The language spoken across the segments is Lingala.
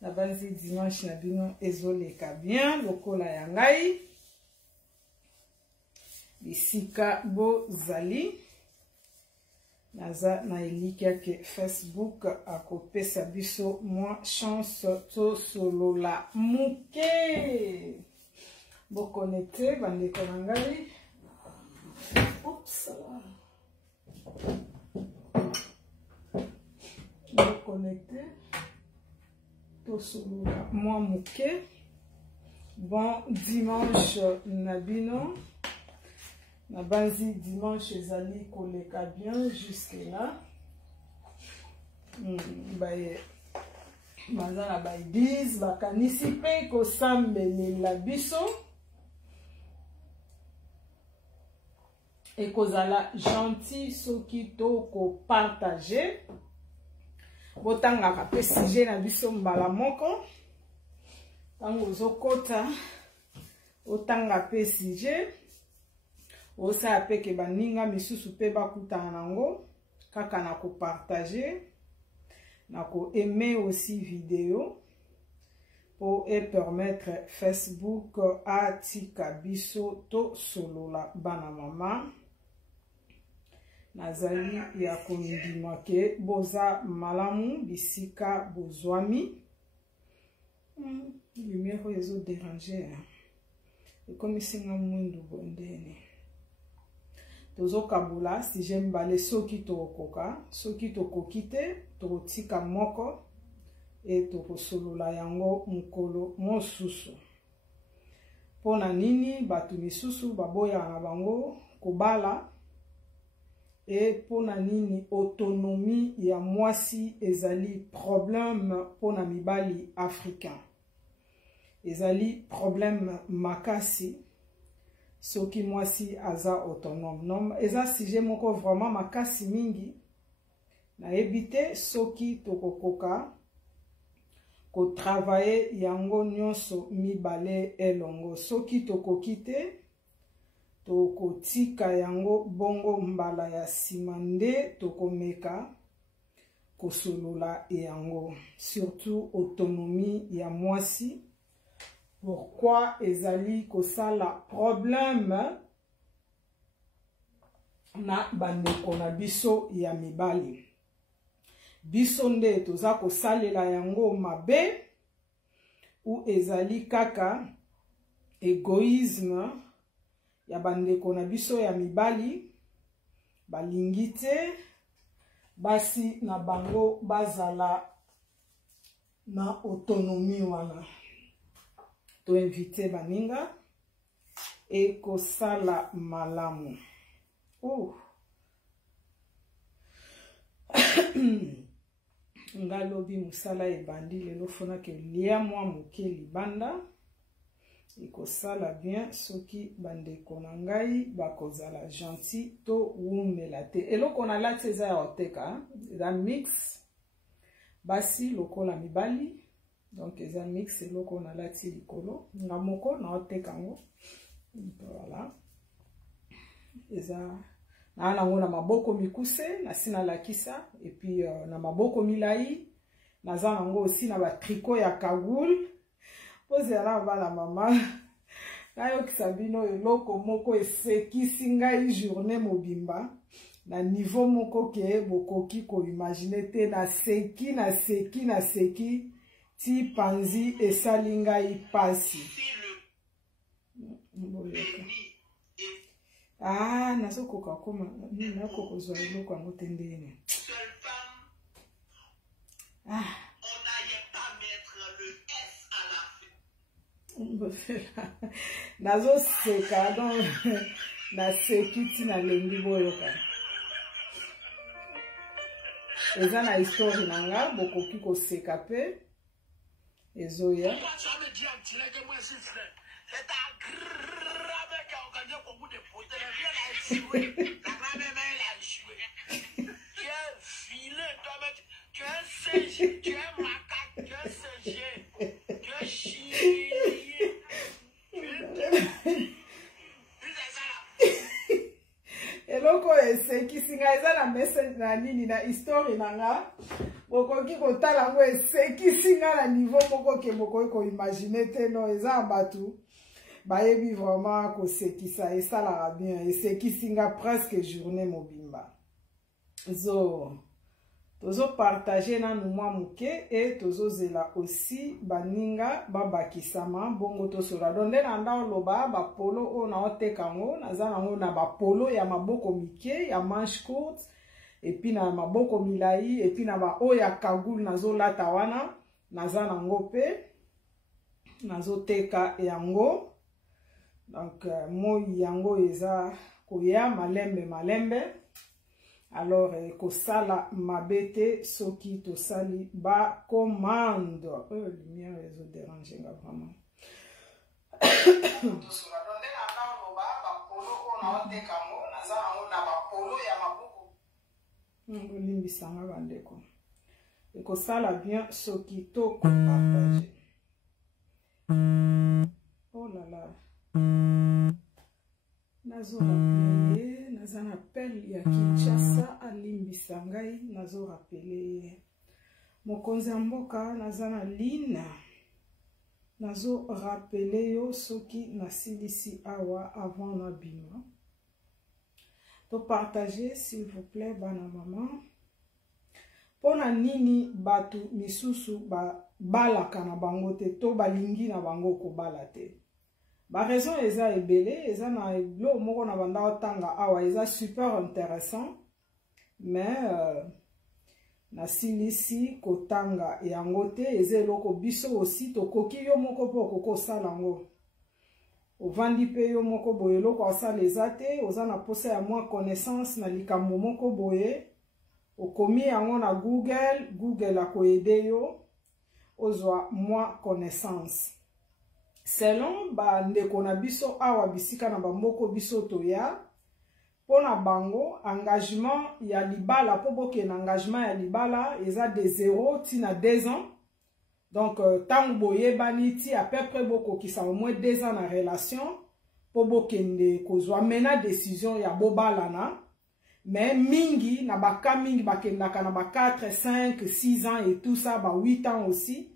La base dimanche na bino ezoleka bien lokola ya ngai bisika bozali naza na eliki ke Facebook akopesa biso mwa chance to solola muke bo connecter bandeko na ngai. Oups, bo connecter moi muke. Bon dimanche nabino na basi dimanche ezali koleka bien jusque là. Baye mazana baye 10 bakanisi pe ko sambelela biso et kozala gentil soki to ko partager botanga ka pe sujet na biso mbala moko tango zokota otanga pe sujet osa pe ke baninga misusu pe bakutana nango kaka na ko partager na ko aimer aussi vidéo pour permettre Facebook a tika biso to solola bana mama. Nazali ya kondima ke boza malamu bisika bozwami. Lumière ezo déranger. Et comme singa mwindu bondene. Tozo kabula si j'aime balé soki to koka, soki to kokite, to tika moko et to solola yango mukolo mosusu. Pona nini batu misusu baboya na bango kobala. Et pour nini autonomie ya mwasi ezali problème pour na mibali africain. Ezali problème makasi soki mwasi aza autonome. Non, eza sujet moko vraiment makasi mingi. Na ebite soki tokokoka ko travailler yango nyonso mibale elongo. Soki tokokite toko tika yango bongo mbala ya simande toko meka kosolola yango surtout autonomie ya mwasi. Pourquoi ezali kosala problème na bandeko na biso ya mibali biso nde toza kosalela yango mabe ou ezali kaka égoïsme ya bandeko na biso ya mibali balingi te basi na bango bazala na autonomie wana. To invite baninga e kosala malamu. Ngalobi musala ebandi lelo fona ke lia mwa muke libanda. Iko sala bien soki bandeko na ngai bakozala gentil to wumela te. Eloko na lati eza ya oteka, eza mix basi lokola mibali. Donc eza mix eloko na lati likolo. Na moko na oteka ngo. Voilà. Eza na nango na maboko mikuse, na sina lakisa et puis na maboko milai, naza nango aussi na ba tricot ya kagoul. Pose ya la bala mama. Nayo kisabino eloko moko esekisi ngai journée mobimba. Na niveau moko ke bokoki ko imaginer te na seki ti panzi esali ngai pasi. Ah, naso koka koma na koko zo eloko ngo tendene. Ah. Nazo seka donc na sekiti na lengi boyoka. Eza na histoire nanga bokoki ko seka pe ezoya. Eloko eseki singa eza na message na nini na histoire nanga bokoki kotala yango esekisi nga na niveau moko ke bokoki koimagine te no eza bato bayebi vraiment kosekisa esalaka bien esekisi nga presque journée mobimba tozo partager nanu mwa muke et tozozela aussi baninga babakisama bongo tosola donc nde na nda oloba bapolo oyo naoteka yango naza nango na bapolo ya maboko mike ya manche courte epuis na maboko milai epuis na baoyo ya kagulu nazolata wana naza nango mpe nazoteka yango donc moi yango eza koya malembe alors kosala mabete soki tosali ba commande lumière ezo déranger nga vraiment tosola donde na ndao ba polo ona oteka ngo naza nango na ba polo ya maboko limbisanga bandeko ekosala bien soki to partager oh là là naza na appel ya Kinshasa alimbisa ngai nazo rappeler mokonzi ya mboka naza na lina nazo rappeler yo soki nasilisi awa avant na bima to partager s'il vous plaît bana mama pona nini batu misusu balaka na bango te to balingi na bango kobala te. Ba raison eza ebele, eza na eblo moko na banda otanga awa eza super intéressant, mais na silisi kotanga yango te eza eloko biso aussi tokoki yo moko po kokosala ngo. Ovandi pe yo moko boye eloko asala eza te, oza na posa ya mwa connaissance na likambo moko boye, okomi yango na Google akoede yo ozwa mwa connaissance. Selon ba ndeko na biso awa bisika na bamboko biso toya pona bango engagement ya libala po boke na engagement ya libala eza de 0 tina 2 ans. Donc tant boye baniti à peu près boko ki sa au moins 2 ans na relation po boke nde kozwa mena décision ya bobala na mais mingi na baka mingi bakendaka na ba 4 5 6 ans et tout ça ba 8 ans aussi.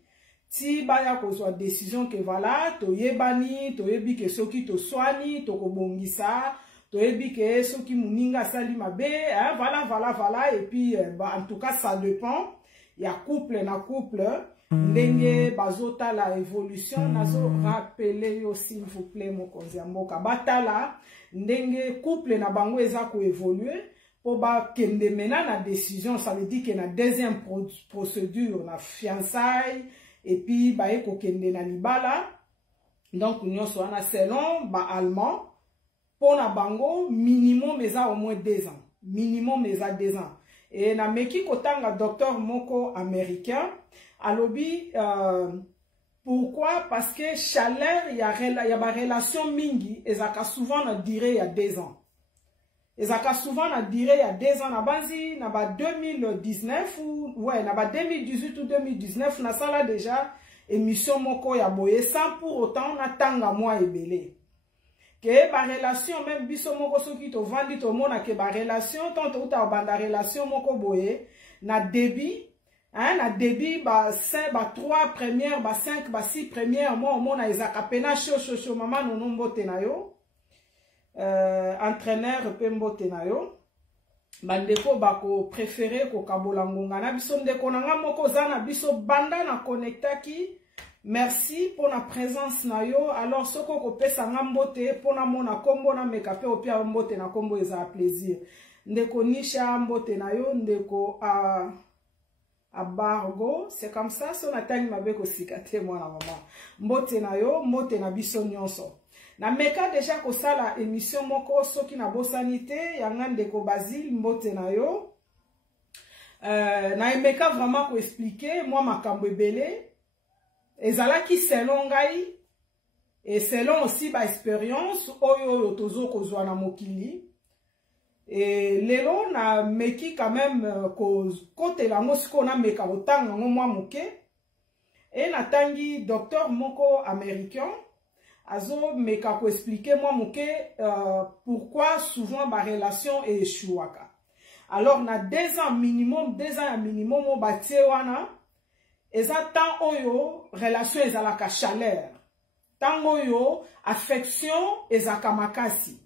Si baya kozwa décision que voilà to yebani to yebi ke soki to swani to kobongisa to yebi ke soki muninga sali mabe voilà et puis en tout cas ça dépend ya couple na couple ndenge bazota la évolution nazo rappeler yo s'il vous plaît mokonzi ya mboka batala ndenge couple na bango eza ko évoluer po ba kende mena na décision. Ça veut dire que na deuxième procédure na fiançailles et puis ba eko kende na libala. Donc nyonso wana selon ba allemand pona bango minimum eza au moins 2 ans, minimum eza 2 ans. Et na meki kotanga docteur moko américain alobi pourquoi? Parce que chaleur ya ba relation mingi ezaka souvent na durée ya 2 ans. Ezaka souvent na durée ya 2 ans na banzi na ba 2019 ou ouais na ba 2018 ou 2019 na sala déjà émission moko ya boye sans pour autant na tanga moi ebele ke ba relation même biso moko soki to vandi to mona ke ba relation tant uta banda relation moko boye na débit hein na débit ba 5 ba 3 premières ba 5 ba 6 premières mois mona ezaka pena cho mama no mbote na yo entraîneur pembote na yo bandeko bako préféré ko kabola ngonga na biso ndeko nanga moko zana biso banda na connectaki. Merci pour la présence na yo. Alors soko ko pesa ngambote pona mona kombo na mekape opia mbote na kombo eza plaisir ndeko nisha mbote na yo ndeko a bargo c'est comme ça so na tangi mabeko sikate mwana mama mbote na yo mbote na biso nyonso. Na meka déjà ko sala émission moko soki na bosanité yanga ndeko Basile mbote na yo na meka vraiment ko expliquer moi makambo ebele ezalaki selon ngai et selon aussi ba expérience oyo tozo kozwa na mokili et lelo na meki quand même ko côté la mosiko na meka otanga moi moke et na tangi docteur moko américain azo meka ko expliquer moi moke pourquoi souvent ba relation échouaka. alors na 2 ans minimum, 2 ans minimum o batie wana eza tant oyo relation ezalaka chaleur, tant oyo affection ezaka makasi,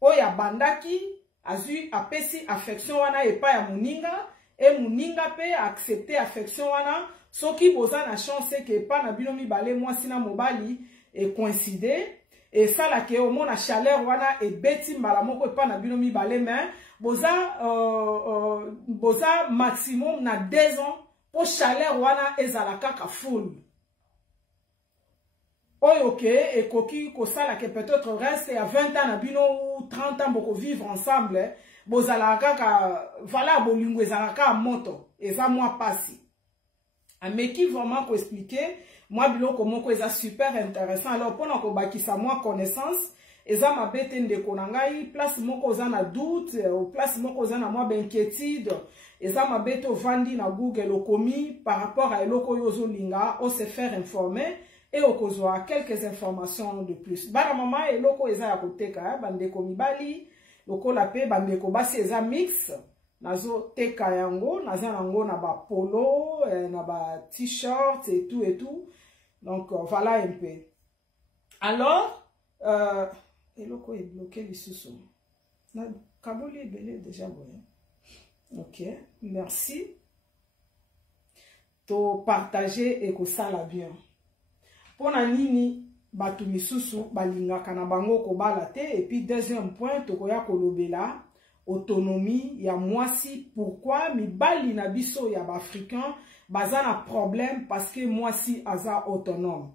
oyo abandaki azui apesi affection wana epa ya muninga e muninga pe accepter affection wana soki boza na chance ke epa na bino mibale mwasi na mobali e coïncide et ça la ke omona chaleur wana e beti mbala moko epa na bino mibale mais boza maximum na 2 ans po chaleur wana ezala kaka full oyo ke ekoki kosala ke peut-être reste à 20 ans na bino ou 30 ans boko vivre ensemble bozala kaka voilà bolingo ezala kaka moto eza mwa pasi ameki vraiment ko expliquer moi biloko moko eza super intéressant alors pona ko bakisa moi connaissance eza mabete ndeko na ngai place moko oza na doute ou place moko oza na moi inquiétude eza mabete ovandi na Google okomi par rapport à eloko yozo linga o se faire informer et okozwa quelques informations de plus bana mama eloko eza ya koteka bandeko mibali lokola pe bandeko basi eza mix nazo teka yango naza nango na ba polo na ba t-shirt et tout donc voilà un peu alors eloko est bloqué lisusu na kaboli ebele déjà boye ok merci to partager et kosala bien pona nini batu misusu balingaka na bango kobala te et puis deuxième point tokoya kolobela autonomie ya mwasi pourquoi mibali na biso ya africain baza na problème parce que mwasi aza autonome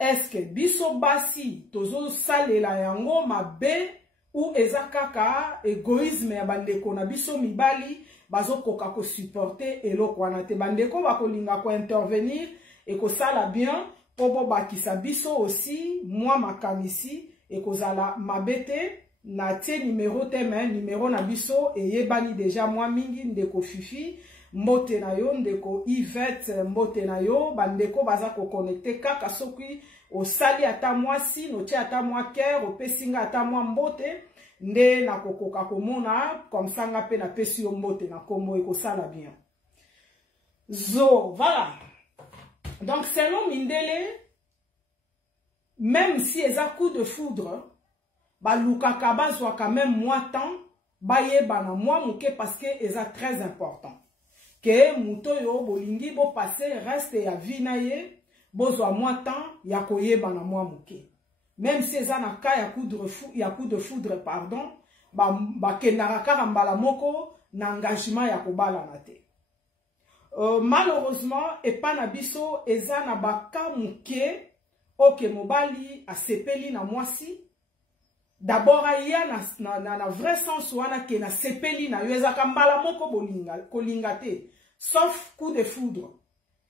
est-ce que biso basi tozo salela yango mabe ou eza kaka égoïsme ya bandeko na biso mibali bazokoka ko supporter eloko wana te bandeko bakolinga ko intervenir et ko sala bien po bakisa biso aussi moi makamisi et kozala mabete na tie numéro te mais numéro na biso et yebani déjà moi mingi ndeko Fifi mbote na yo ndeko Yvette mbote na yo bandeko baza ko connecter kaka soki osali ata mwasi no tia ata mwa cœur opesinga ata mwa mbote nde na kokoka komona comme ça nga pe na pesi yo mbote na kombo ekosala bien zo voilà. Donc, selon Mindele, même si ils ont coup de foudre, Lukaka bazwa quand même moins temps, baye bana moi mouke parce que ils sont très important. Que muto yo bolingi bo passer reste ya vinaye, bozwa moins temps ya koye bana moi mouke. Même si ils ont un cas ya coup de foudre pardon, kendara kaka mbala moko na engagement ya kobala na te. Malheureusement et pas na biso eza na baka muke oke mobali a sepeli na mwasi d'abord aya na vrai sens wana ke na sepeli na yo eza kambala moko bolinga kolinga te sauf coup de foudre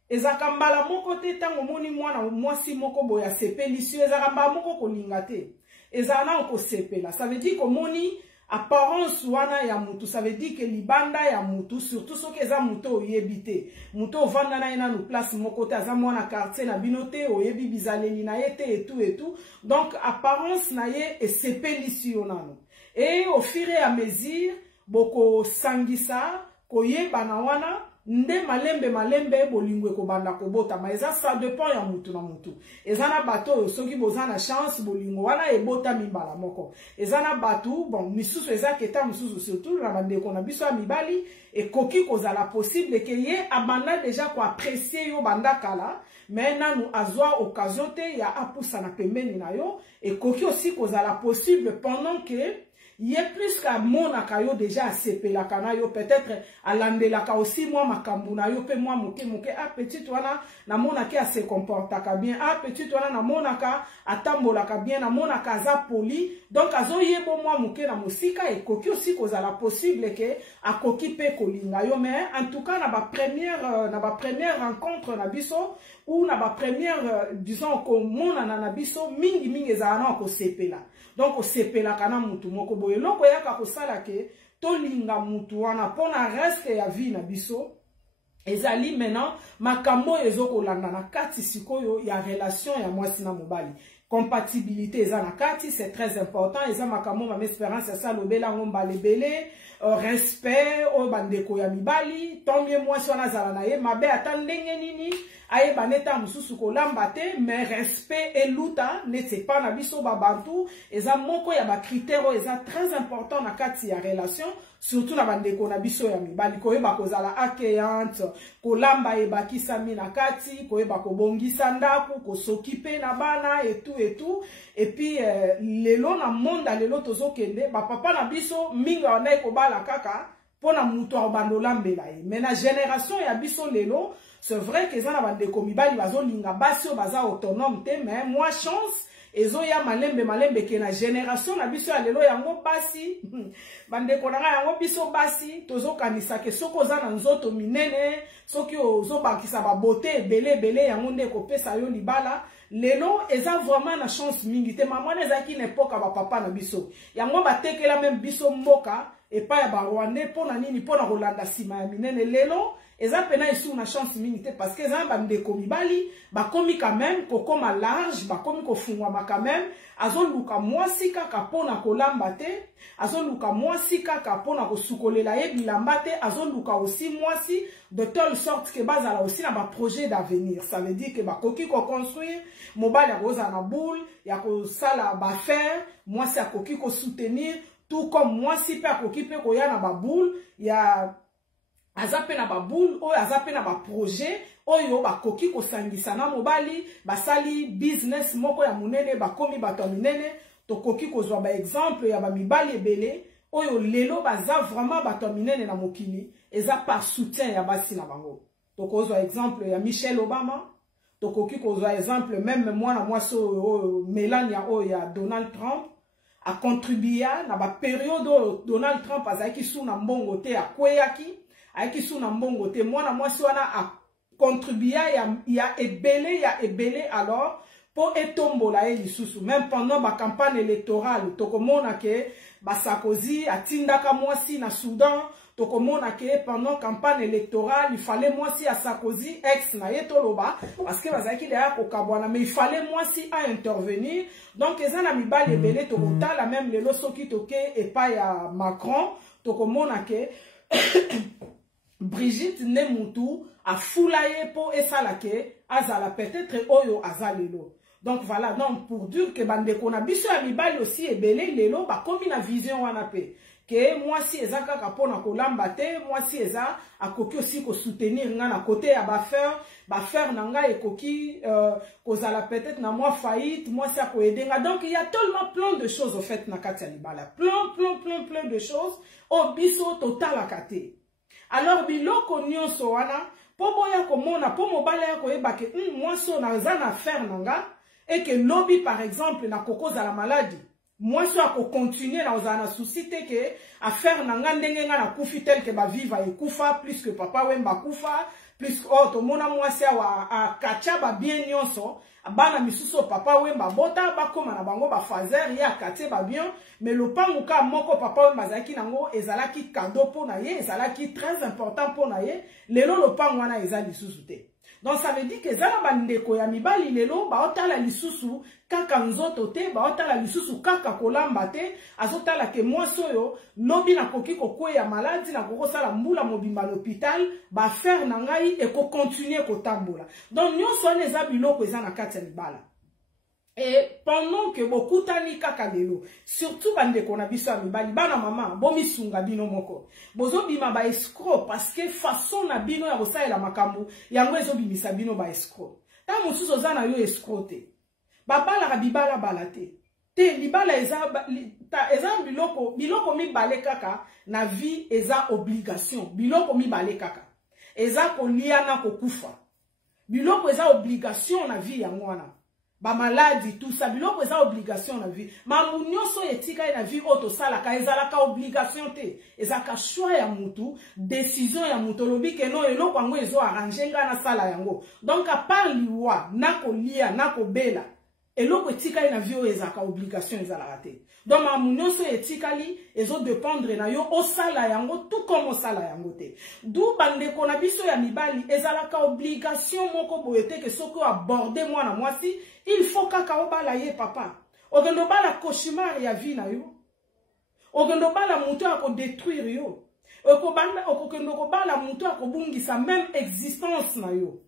eza kambala moko te tango moni mwana mwasi moko boya sepeli si eza kambala moko kolinga te eza na ko sepela ça veut dire que moni apparence wana ya mutu ça veut dire que libanda ya mutu surtout soki eza mutu oyebite mutu ovanda na ina no place moko te aza mwana quartier na binote oyebi bizaleli na ye te et tout donc apparence na ye esepelisi yo nano et au fur et à mesure boko sangisa koyebana wana nde malembe bolingwe kobanda kobota ma eza ça dépend ya mutu na mutu eza na bato soki boza na chance bolingo wana ebota mimbala moko eza na batu bon misusu eza keta misusu surtout na bandeko na biso ya mibali ekoki kozala possible ke ye abanda déjà ko apprécier yo banda kala mais nanu azwa occasion te ya apusa na pembeni na yo ekoki aussi kozala possible pendant que il y a plus qu'à monaka yo déjà à sepelaka na yo peut-être à landelaka aussi moi makambu na yo pe moi moke ah petit wana na monaki a se comportaka bien ah petit wana na monaka atambolaka bien na monaka za poli donc azo yebo moi moke na musika et koki aussi kozala possible que akoki pe kolinga yo mais en tout cas na ba première rencontre na biso ou na ba première disons ko mona na biso mingi ezana na ko sepela donc au sepela kana mutu moko boye loko yaka kosala ke tolinga mutu wana pona reste ya vie na biso ezali maintenant makambo ezoko landa na kati sikoyo ya relation ya mwasi na mobali compatibilité eza na kati, c'est très important. Eza makambo ma espérance ça lobela ngomba lebele, respect o bandeko ya mibali, tant mieux moi si on a zala na ye mabe ata ndenge nini aye baneta mususu kolamba te, mais respect et luta ne c'est pas na biso babantu, eza moko ya ba critère eza très important na kati ya relation, surtout na bandeko na biso ya mibali, koyeba kozala accueillante, kolamba ebakisami na kati, koyeba kobongisa ndaku, kosokipe na bana et tout, et puis lelo na monde lelo tozokende ba papa na biso minga wana ekobala kaka pona muto abandolambela ye, mais na génération ya biso lelo c'est vrai que ça na bandeko mibali bazolinga basi o baza autonome te, mais moi chance ezo ya malembe ke na génération na biso ya lelo yango basi bandeko na yango biso basi tozokanisa ke soko za na nzoto minene soki ozobakisa ba beauté ebele yango nde kopesa yo libala lelo eza vraiment na chance mingi te, maman ezaki na époque ba papa na biso yango batekela même biso mboka epa ya ba Rwandais pona nini pona kolanda sima ya minene lelo eza pena isu na chance mingi te, parce que eza bandeko mibali bakomi quand même kokoma large, bakomi kofungwama quand même, azoluka mwasi kaka pona kolamba te, azoluka mwasi kaka pona kosukolela ye bilamba te, azoluka aussi mwasi de telle sorte que bazala aussi na ba projet d'avenir. Ça veut dire que bakoki ko construire mobali akoza na boule ya kosala ba faire, mwasi akoki ko soutenir, tout comme mwasi pe akoki pe koya na ba boule ya azape na ba boule oyo azape na ba projet oyo bakoki kosangisa na mobali basali business moko ya munene bakomi bato minene, tokoki kozwa ba exemple ya ba mibali ebele oyo lelo baza vraiment bato minene na mokili eza par soutien ya basi na bango. Tokozwa exemple ya Michelle Obama, tokoki kozwa exemple même mwana mwasi oyo Melania oyo ya Donald Trump a contribué na ba période oyo Donald Trump azaki sous na mbongo te akweyaki aiki suna mbongo te, mwana mwasi wana a contribué ya ebele alors pour etombola ye lisusu. Même pendant ba campagne électorale tokomona ke ba Sarkozy atindaka mwasi na Soudan, tokomona ke pendant campagne électorale il fallait mwasi à Sarkozy ex na ye toloba parce que bazaki derrière kokabwana, mais il fallait mwasi à intervenir. Donc eza na mibali ebele tokotala même lelo soki toke epa ya Macron tokomona ke Brigitte Nemutu a foulaye po esalake azala peut-être oyo azalelo. Donc voilà, donc pour dire que bandeko na biso ya mibali aussi ebele lelo ba komi na vision wana pe que moi si eza kaka pona kolamba te, moi si eza akoki aussi ko soutenir nga na côté ya ba faire na nga ekoki kozala peut-être na moi faillite, moi si ako edenga. Donc il y a tellement plein de choses au fait na kati ya libala, plein de choses au biso total akate. Alors biloko nyonso wana po boya komona po mobala ya koyeba ke moi so na za na faire nanga et que lobby par exemple na kokoza la maladie, moi so ako continuer na ozana souci te ke affaire nanga ndenge nga na kufi tel que ba viva e kufa plus que papa wemba kufa plus que to mona moi si a kacha ba bien nyonso bana misuso papa wemba bota ba koma na bango ba fazer ya katie ba bien, mais le pangu ka moko papa wemba zaki nango ezalaki cadeau po na ye, ezalaki très important po na ye, lelo le pangu wana ezali lisusu te. Donc ça veut dire que zala bandeko ya mibali lelo ba otala lisusu kaka nzoto te, ba otala lisusu kaka kolamba te, azotala ke mwasi oyo lobi na koki kokwe ya maladi na kokosala mbula mobimba l'hôpital ba faire na ngai e ko continuer kotambola. Donc nyonso eza biloko eza na kati ya libala. Et pendant que beaucoup tani kaka lelo, surtout bandeko na biso ya mibali, bana mama bomi sunga bino moko bozo bima ba escroc parce que façon na bino ya kosalela makambo yango ezo bimisa bino ba escroc. Ta mosusu ozana yo escroc te, babala bibala balate te, libala eza biloko mibale kaka na vie eza obligation, biloko mibale kaka eza kolia na kokufa, biloko eza obligation na vie yango wana. Ba maladie tout ça biloko eza obligation na vie, mambu nyonso etika na vie auto sala ka ezalaka obligation te, ezaka choix ya mutu, décision ya mutu lobi ke no eloko yango ezo arranger nga na sala yango. Donc à part liwa na kolia na kobela eloko etikali na vie oyo ezalaka obligation ezalaka te. Donc makambo nyonso etikali ezodépendre na yo osala yango tout comme osala yango te. D'où bandeko na biso ya mibali ezalaka obligation moko boye te ke soki aborde mwana mwasi il faut kaka obala ye papa. Okendo bala cauchemar ya vie na yo. Okendo bala mutu akodétruire yo. Okendo kobala mutu akobungisa même existence na yo.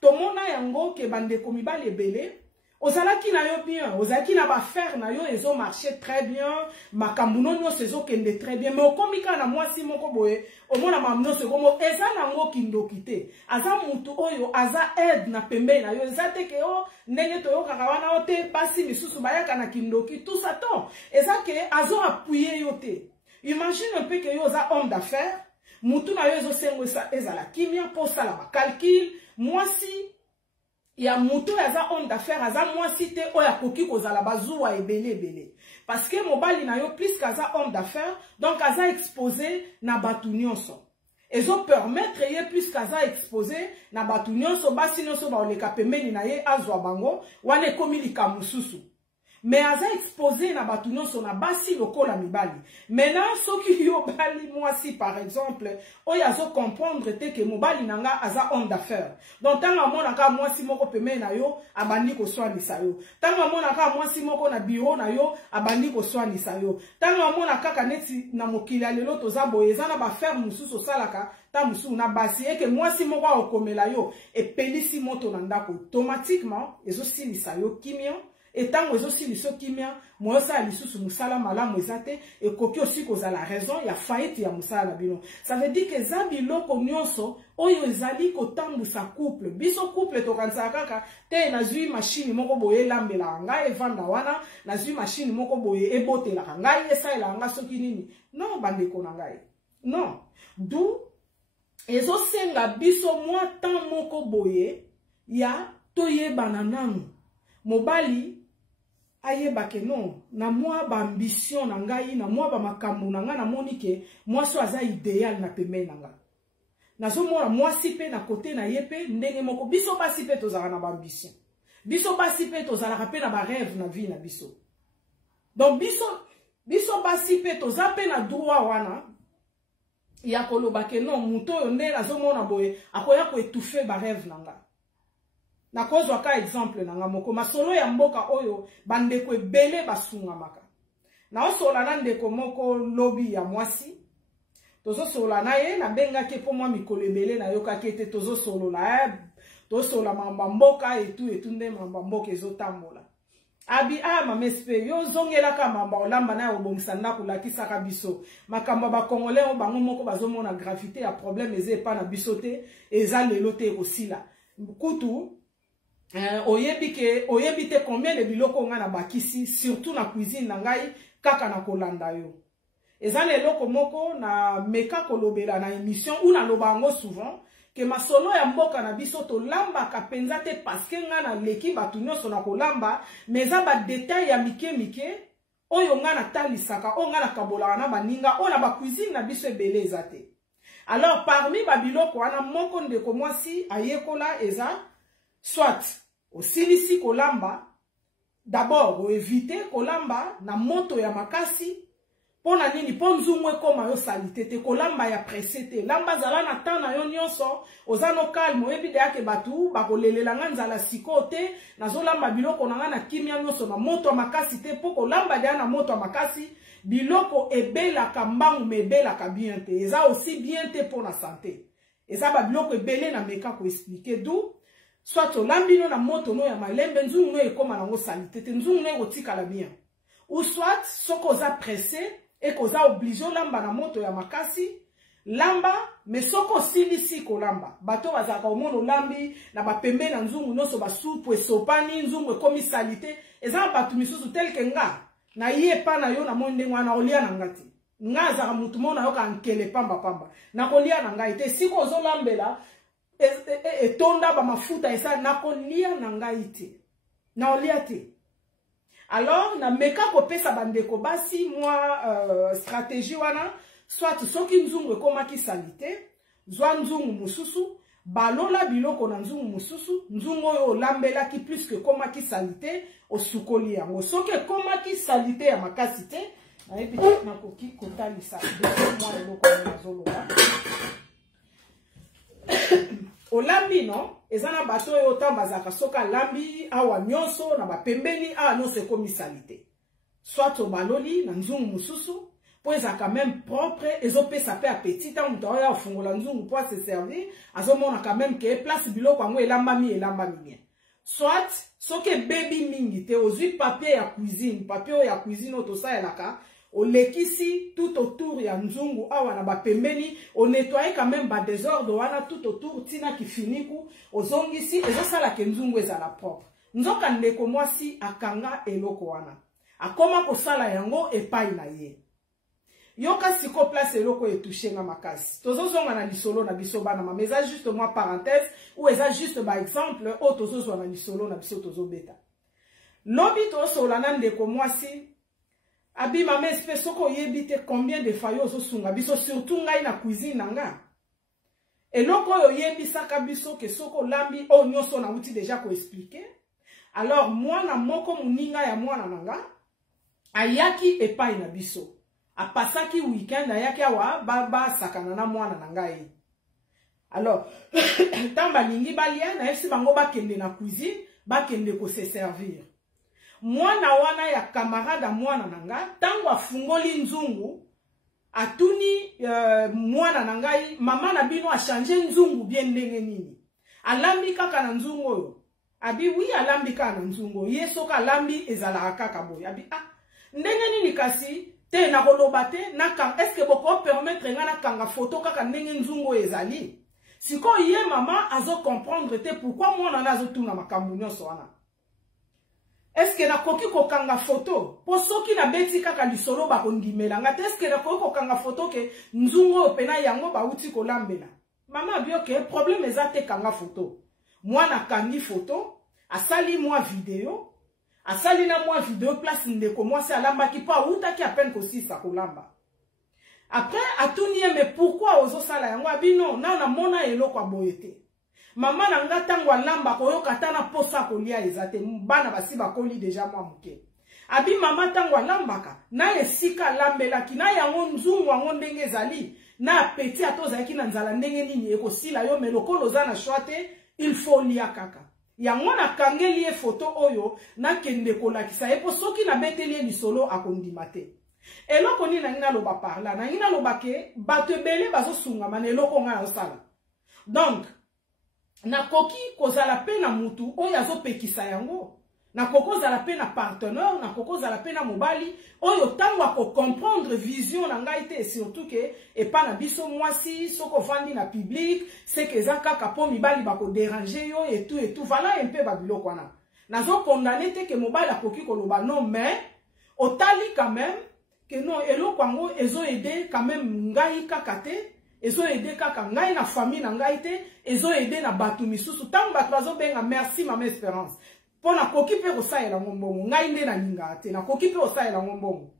Tomona yango ke bandeko mibali ebele ozalaki na yo bien, ozalaki na ba faire na yo ezo marcher très bien, makambo nyonso ezo kende très bien, mais okomika na mwasi moko boye, omona makambo nyonso komo eza nango kindoki te. Aza mutu oyo aza aide na pembe na yo, eza te ke o ndenge toyokaka wana o te basi misusu bayaka na kindoki, tout ça ton. Eza ke azo appuyer yo te. Imagine un peu que yo oza homme d'affaires, mutu na yo ezo sengo ezala kimia po sala ba calcul, mwasi ya mutu aza homme d'affaires aza mwasi te oya koki kozala bazuwa ebele. Parce que mobali na yo plus kaza homme d'affaires, donc aza exposé na batu nyonso. Ezo permettre ye plus kaza exposé na batu nyonso, basi nyonso baoleka pembeni na ye azwa bango, wane komi likambo mususu. Mais aza exposé na batu nyonso na basi lokola mibali. Maintenant soki yo bali mwasi par exemple, oyo azo comprendre te ke mobali nanga aza homme d'affaires. Donc tanga mona ka mwasi moko pembeni na yo abandi ko swanisa yo. Tanga mona ka mwasi moko na bureau na yo abandi ko swanisa yo. Tanga mona kaka neti na mokili ya lelo toza boye eza na ba faire mususu salaka ta musu na basi eke mwasi moko akomela yo epelisi moto na ndako automatiquement ezo silisa yo kimia. Et tant que je suis le kimia, moi ça lisusu musala malamu ezate et koki aussi koza la raison ya faillite ya musala bino. Ça veut dire que zabilo ko nyonso oyo ezali ko tambusa couple. Biso couple to kanisa kaka te na zui machine moko boye lambela nga evanda wana na zui machine moko boye ebotela nga esa ela nga soki nini. Non bandeko na ngai. Non. D'où ezo senga biso mwa temps moko boye ya toyeba na nanu. Mobali ayeba ke non na mwa ba ambition na ngai na mwa ba makambo na nga na monike mwasi aza idéal na pembeni na nga nazo mona mwasi pe na côté na ye pe ndenge moko biso basi pe tozala na ba ambition biso basi pe tozala pe na ba rêve na vie na biso donc biso basi pe toza pe na droit wana ya koloba ke non muto yo nde nazo mona boye akoya ko étouffer ba rêve na nga. Na kozwa ka exemple na nga moko masolo ya mboka oyo bandeko ebele basunga maka. Na osola na ndeko moko lobi ya mwasi. Tozo sola na ye na benga ke po mwa mikolo ebele na yoka kete tozo solo la tozo sola mamba mboka etu nde mamba mboka ezotambola. Abi mamespe yo zongela ka mamba olamba na obongisa ndako lakisaka biso. Makamba ba congolais o bango moko bazomona gravité ya problème eze pa na biso te eza lelo te ekosila. Kutu oyebi te combien de biloko nga na bakisi surtout na cuisine na ngai kaka na kolanda yo. Eza leloko moko na meka kolobela na émission ou na lobango souvent que masolo ya mboka na biso to lamba ka penza te parce que nga na leki batu nyonso na kolamba mais eza ba détail ya mike oyo nga na talisaka o nga na kabola na baninga o na ba cuisine na biso ebele eza te. Alors parmi ba biloko wana moko ndeko mwasi ayekola eza soit osilisi kolamba d'abord o éviter kolamba na moto ya makasi pona nini po nzumwe koma yo salite te kolamba ya pressé te lamba zala na temps na yo nyonso ozano calme oyebi de yake batu bakolelela nga nzala siko te nazolamba biloko na nga na kimia nyonso na moto ya makasi te po kolamba de na moto ya makasi biloko ebelaka mbangu mebelaka bien te eza aussi bien te po na santé eza ba biloko ebele na meka ko expliquer d'où soit olambino na moto no ya malembe nzungu no ekoma nango salite te nzungu no ekotikala bien ou soit soko za pressé et koza obligé olamba na moto ya makasi lamba mais soko silisi kolamba bato bazaka omona olambi na bapembe na nzungu nyonso basupu esopani nzungu ekomi salite eza batu misusu tel ke nga na ye pa na yo na moni ndenge wana olia na ngati nga azaka mutu mona yo ka nkele pamba na kolia na ngai te siko ozolambela etonda ba mafuta esa na kolia na ngai te na olia te. Alors na meka ko pesa bandeko basi moi stratégie wana soit soki nzungu ekomaki salite zwa nzungu mususu balola biloko na nzungu mususu nzungu oyo lambela ki plus que koma ki salite osukoli yango soki koma ki salite ya makasi te na yebi na koki kotalisa mwa eloko na zoloba olambi no ezana bato oyo tambazaka soka lambi awa nyonso na bapembeni awa nyonso ekomi salite soit obaloli na nzungu mususu po ezaka même propre ezopesa pe appétit ta muto oya ofungola nzungu po se servir azomona quand même que place biloko yango elambami bien soit soki baby mingi te ozwi papier ya cuisine otosalelaka olekisi tout autour ya nzungu awa na bapembeni o nettoyer quand même ba désordre wana tout autour tina kifiniku ozongisi ezosala ke nzungu ezala propre nzoka ndeko mwasi akanga eloko wana akoma kosala yango epai na ye yoka siko place eloko etouchenga makasi tozozonga na lisolo na biso bana mama eza juste moi parenthèse ou eza juste ba exemple o tozozwa na lisolo na biso tozobeta lobi tosola na ndeko mwasi abi mama espèce soko yebite combien de fois ozosunga biso surtout ngai na cuisine nanga eloko oyo yebisaka biso ke soko lambi o nyonso na uti déjà ko expliquer alors mwana moko muninga ya mwana nanga ayaki epai na biso apasaki weekend ayaki awa baba sakana na mwana nanga alors tamba lingi balia na esi bango bakende na cuisine bakende ko se servir mwana wana ya camarade mwana nanga tango afungoli nzungu atuni mwana nangai mama na bino a changer nzungu bien ndenge nini alambi kaka na nzungu oyo abi wi alambi kaka na nzungu yeso ka lambi ezala kaka boy abi ndenge nini kasi te na koloba te na kan est-ce que boko permettre nga na kanga photo kaka ndenge nzungu ezali siko ye mama azo comprendre te pourquoi mwana na azo tuna makambo nyonso wana est-ce que na koki ko kanga photo po soki na beti kaka lisolo ba kondimela nga est-ce que na koki ko kanga photo ke nzungu pena yango ba uti ko lambela mama bio ke problème ezate kanga photo mwana kangi photo asali moi vidéo asali na moi vidéo place ndeko moi c'est alamba ki pa uta ki à peine ko sisa ko lamba après atuni mais pourquoi ozo sala yango abino na mona eloko aboyete mama na nga tango alamba koyoka tana posa kolia ezate bana basi bakoli déjà mwa muke abi mama tango alambaka na esika lambela kina yango nzungu wango ndenge ezali na petit atozaki na nzala ndenge nini ekosila yo melokolo za na choite il faut lia kaka yango na kangeli e photo oyo na kende kolakisa epo soki na beteli lisolo akondima te eloko ni na ngina loba parla na ngina loba ke bato ebele bazosunga mana eloko nga osala donc na koki kozala pe na mutu oyo azopekisa yango na koko zala pe na partenaire na koko zala pe na mobali oyo tango ako comprendre vision na ngai te surtout ke epa na biso mwasi soko vandi na public c'est que za kaka po mibali bako déranger yo et tout voilà un peu babiloko wana nazo condamner te ke mobali akoki koloba non mais otali quand même que non eloko yango ezo aider quand même ngai kaka te ezo aider kaka ngai na famille na ngai te ezo aider na batu misusu tango batu bazo benga merci mama Espérance pona koki pe kosaela ngombongo ngai nde na linga te na koki pe kosaela ngombongo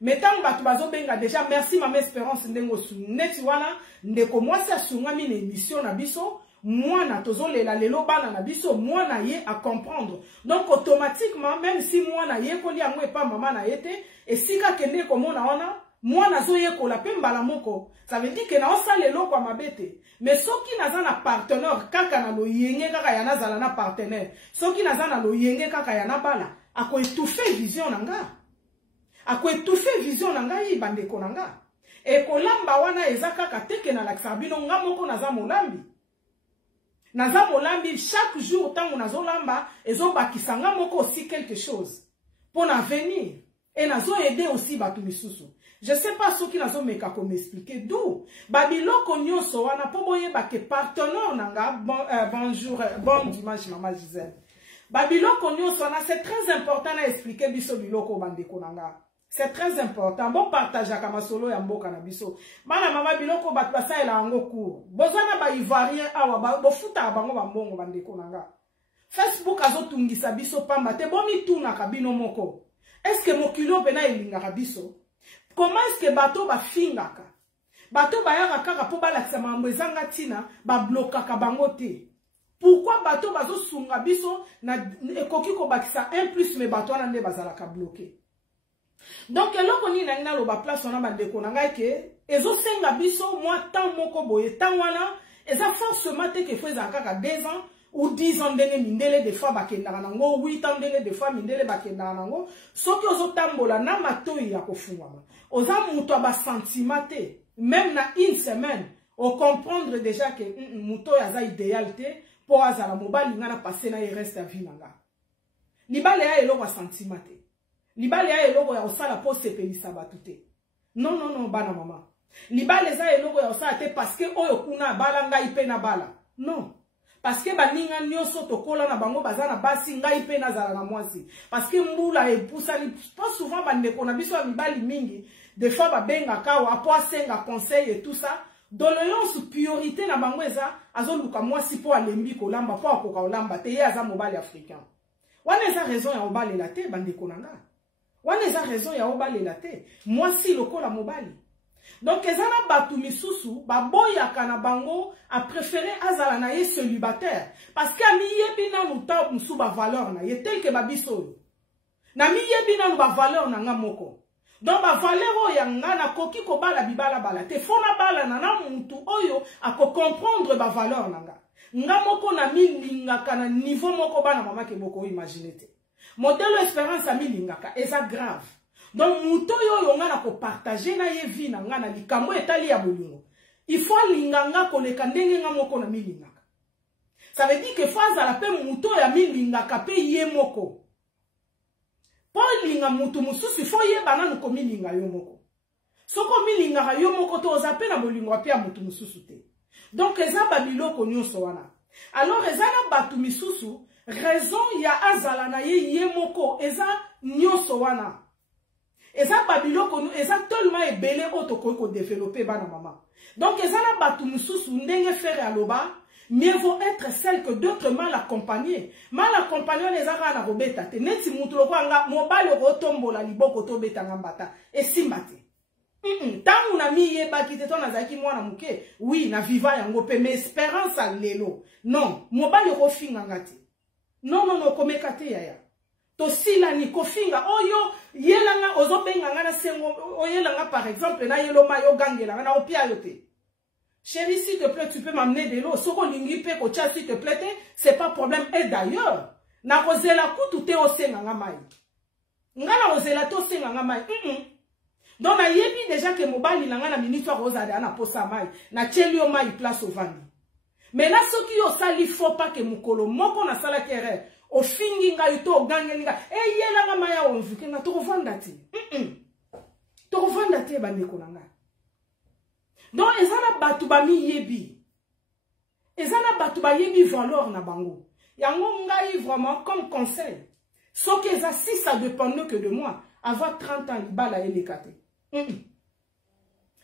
metango batu bazo benga déjà merci mama Espérance ndengo su neti wana ndeko mwasi asungami na émission na biso mwana tozolela lelo bana na biso mwana ye à comprendre donc automatiquement même si mwana ye koli yango epa mama na yete esika kende komona wana mwana zo ye kola pe mbala moko ça veut dire que na osala eloko mabete mais soki naza na partenaire kaka na loyenge kaka ya nazala na partenaire soki naza na loyenge kaka ya na bala ako étouffer vision nanga ako étouffer vision nanga yi bandeko nanga e kolamba wana eza kaka teke na laksa bino nga moko naza molambi chaque jour tango nazo lamba ezo bakisa nga moko aussi quelque chose pour l'avenir et nazo aider aussi batu misusu. Je sais pas ce qui nazo meka ko m'expliquer d'où babiloko nyonso wana po boye ba ke partenaire nanga bonjour bon dimanche maman Gisèle babiloko nyonso wana c'est très important na expliquer biso biloko bandeko nanga c'est très important bon partager kama solo ya mboka na biso bana mama biloko bat basaela yango court bozana ba ivoirien awa bo futa bango ba mbongo bandeko nanga Facebook azotungisa biso pamba te bomi tuna kabino moko est-ce que mokilo pena elinga biso comment est-ce que bato ba fingaka bato bayaka kaka po balakisa mambo ezanga tina bablokaka bango te. Pourquoi bato bazo sunga biso na ekoki ko bakisa 1 plus mais bato wana nde bazalaka bloqué. Donc eloko ni na ngina lo ba place ona bandeko na ngai ke ezo senga biso moi tant moko boye tant wana eza forcément te ke feza kaka 2 ans ou 10 ans ndenge mindele des fois bakendaka nango 8 ans ndenge des fois mindele bakendaka nango soki ozo tambola na matoi ya kofungama oza muto ba sentiment te même na une semaine au comprendre déjà que muto ya za idéal te po azala mobali ngana passer na reste à vie nanga libale ya eloko sentiment te libale ya eloko ya osala po sepelisa batu te non non non bana mama libale za eloko ya osala te parce que oyo kuna bala ngai pe na bala non parce que baninga nyonso tokola na bango bazana basi ngai pe na zala na mwasi parce que mbula epusani pas souvent bandeko na biso ya mibali mingi des fois babenga kawa po asenga conseil et tout ça doléance priorité na bango eza azoluka mwasi po alembi kolamba po akoka olamba te ye aza mobali africain wana eza raison ya obalela te bandeko na nga wana eza raison ya obalela te mwasi lokola mobali. Donc ezana batu misusu baboyaka na bango a préféré azala na ye célibataire parce que mi yebi na luta musu ba valeur na ye tel que babiso na mi yebi na ba valeur na nga moko. Donc ba valeur oyo nga na koki ko bala bibala bala te fona bala na mutu oyo ako comprendre ba valeur na nga moko na mi lingaka na niveau moko bana mama ke boko imaginer te modèle espérance a mi lingaka eza grave. Donc muto yo yonga na ko partager na ye vie na nga na likambo etali ya bolingo il faut linganga koleka ndenge nga moko na mi lingaka. Ça veut dire que faza la pe muto ya mi lingaka pe ye moko po linga mutu mususu fo ye bananu ko mi linga yo moko soko mi linga yo moko to ozape na bolingo pe ya mutu mususu te. Donc eza babiloko nyonso wana alors eza na batu misusu raison ya azala na ye moko eza nyonso wana eza babiloko eza tellement ebele oto ko développer bana mama. Donc eza na batu mususu ndenge faire aloba mieux vaut être celle que d'autres mal accompagnés. Mal accompagnés les ara na robeta te neti mutu loko anga mobali otombola liboko to betanga mbata esimbate. Tangu na mi yeba ki te to nazaki mwana muke oui na viva yango pe mais espérance à lelo non mobali rofinga ngati non non non komekate yaya to sila ni kofinga oyo yelanga ozobenga ngana sengo oyelanga par exemple na yelo mayo gangela na opia yote chérie s'il te plaît tu peux m'amener de l'eau soko lingi pe ko tia s'il te plaît c'est pas problème et d'ailleurs na kozela kutu te osenga ngamai ngala ozela to senga ngamai donc na yebi déjà que mobali langa na minute wa rozada na posa mai na tieli o mai place au vandi mais na soki yo sali faut pas que mukolo moko na sala kere o fingi nga yuto gange nga yela nga maya onvuke nga to revanda ti to revanda te bandeko nanga. Donc ezana batu ba mi yebi ezana batu ba yebi valeur na bango yango ngai vraiment comme conseil soki eza si ça dépend que de moi avoir 30 ans libala elekate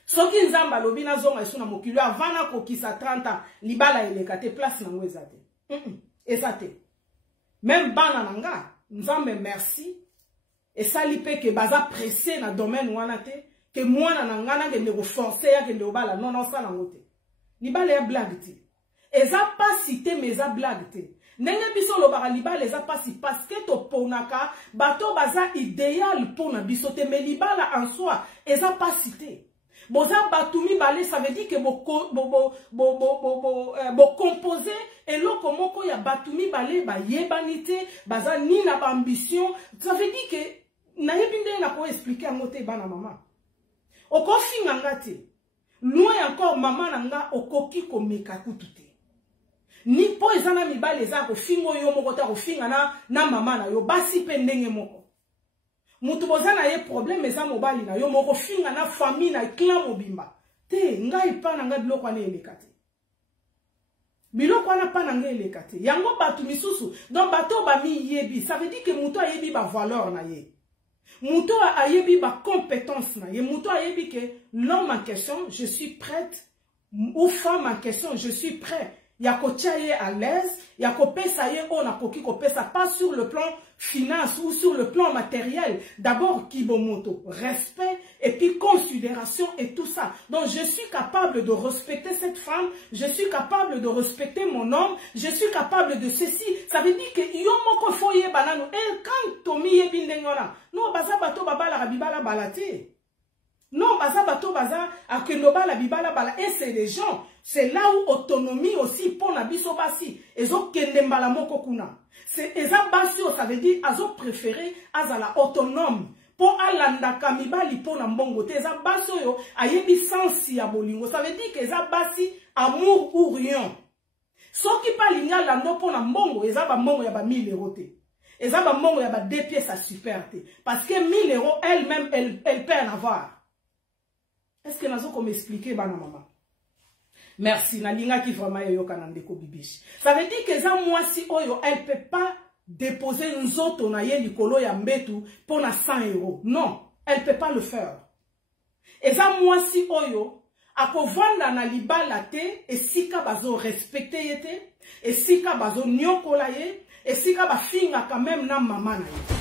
soki nzamba lobi na zonga esuna mokilo avana kokisa 30 ans libala elekate place nango ezate ezate. Même bana nanga nzambe merci et sali pe ke baza pressé na domaine wana te ke mwana nanga na ngende ko forcer ya kende obala non non sala ngote libala ya blague te eza pas cité mais eza blague te ndenge biso lo baka libala eza pas si parce que to ponaka bato baza idéal pour na biso te mais libala en soi eza pas cité. Boza batumi balé ça veut dire que bo composé et loko moko ya batumi balé ba yebanité baza ni na ba ambition ça veut dire que na yebinde na ko expliquer à moté bana maman oko finga ngati loin encore maman nanga okoki ko meka kututé ni po ezana mibale za ko fingo yo moko ta ko finga na maman na yo basi pendenge moko mutu bozana ye problème eza mobali na yo moko finga na famille na clan mobimba te ngai pa na ngai biloko na elekate biloko na pa na ngai elekate yango batu misusu donc bato ba mi yebi ça veut dire que mutu ayebi ba valeur na ye mutu ayebi ba compétence na ye mutu ayebi que l'homme en question je suis prête ou femme en question je suis prêt yako tiaye à l'aise yako pesa ye on a koki ko pesa pas sur le plan finance ou sur le plan matériel d'abord kibomoto respect et puis considération et tout ça. Donc je suis capable de respecter cette femme, je suis capable de respecter mon homme, je suis capable de ceci. Ça veut dire que yo moko foye banano et quand Tommy yebi ndengona, non baza bato babala rabibala balate. Non baza bato baza akenoba la bibala bala et c'est les gens, c'est là où autonomie aussi pour na biso basi, ezo kende mbala moko kuna. C'est eza basi ça veut dire azo préféré azala autonome. Po alanda kamibali po na mbongo te eza basi oyo ayebi sensi ya bolingo. Ça veut dire que eza basi amour ou rien. Soki pa linga lando po na mbongo eza ba mbongo ya ba 1000 euros te. Eza ba mbongo ya ba 2 pièces à super te. Parce que 1000 euros elle-même elle peut en avoir. Est-ce que nazo comme expliquer bana maman? Merci na linga ki vraiment yo kanande ko bibishi. Ça veut dire que eza mwasi oyo elle peut pas déposer nzoto na ye likolo ya mbetu pour na 100 euros. Non, elle peut pas le faire. Eza mwasi oyo akovanda na libala te esika bazo respecter yete, esika bazo nyokola ye, esika ba finga quand même na mama na ye.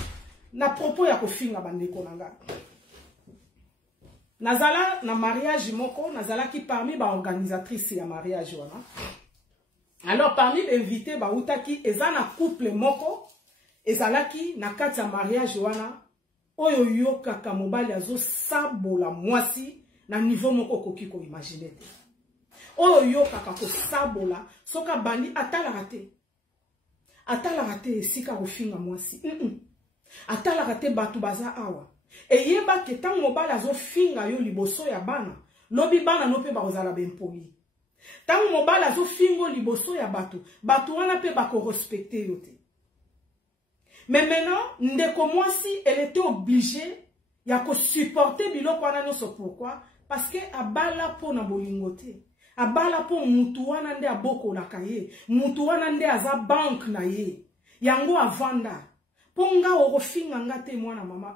Na propos ya ko finga bandeko nanga. Nazala na mariage moko, nazala ki parmi ba organisatrice ya mariage wana. Alors parmi les invités ba utaki ezana couple moko ezalaki na kati ya mariage wana oyo yoka ka mobali azo sabola mwasi na niveau moko koki ko imaginer te. Oyo yoka ka ko sabola soka bandi atala raté. Atala raté sika kofinga mwasi. Atala raté batu baza awa. Et yeba ke tang mobali azo finga yo liboso ya bana, lobi bana no pe ba kozala bempoyi. Tant mobile azo fingo liboso ya batu, batu wana pe bako respecter yote. Mais maintenant, ndeko mwasi, elle était obligée ya ko supporter biloko wana nyonso. Pourquoi? Parce que abala po na bolingote. Abala po mutu wana nde aboko la kaye, mutu wana nde aza bank na ye. Yango avanda. Ponga orofinga ngate mwana mama.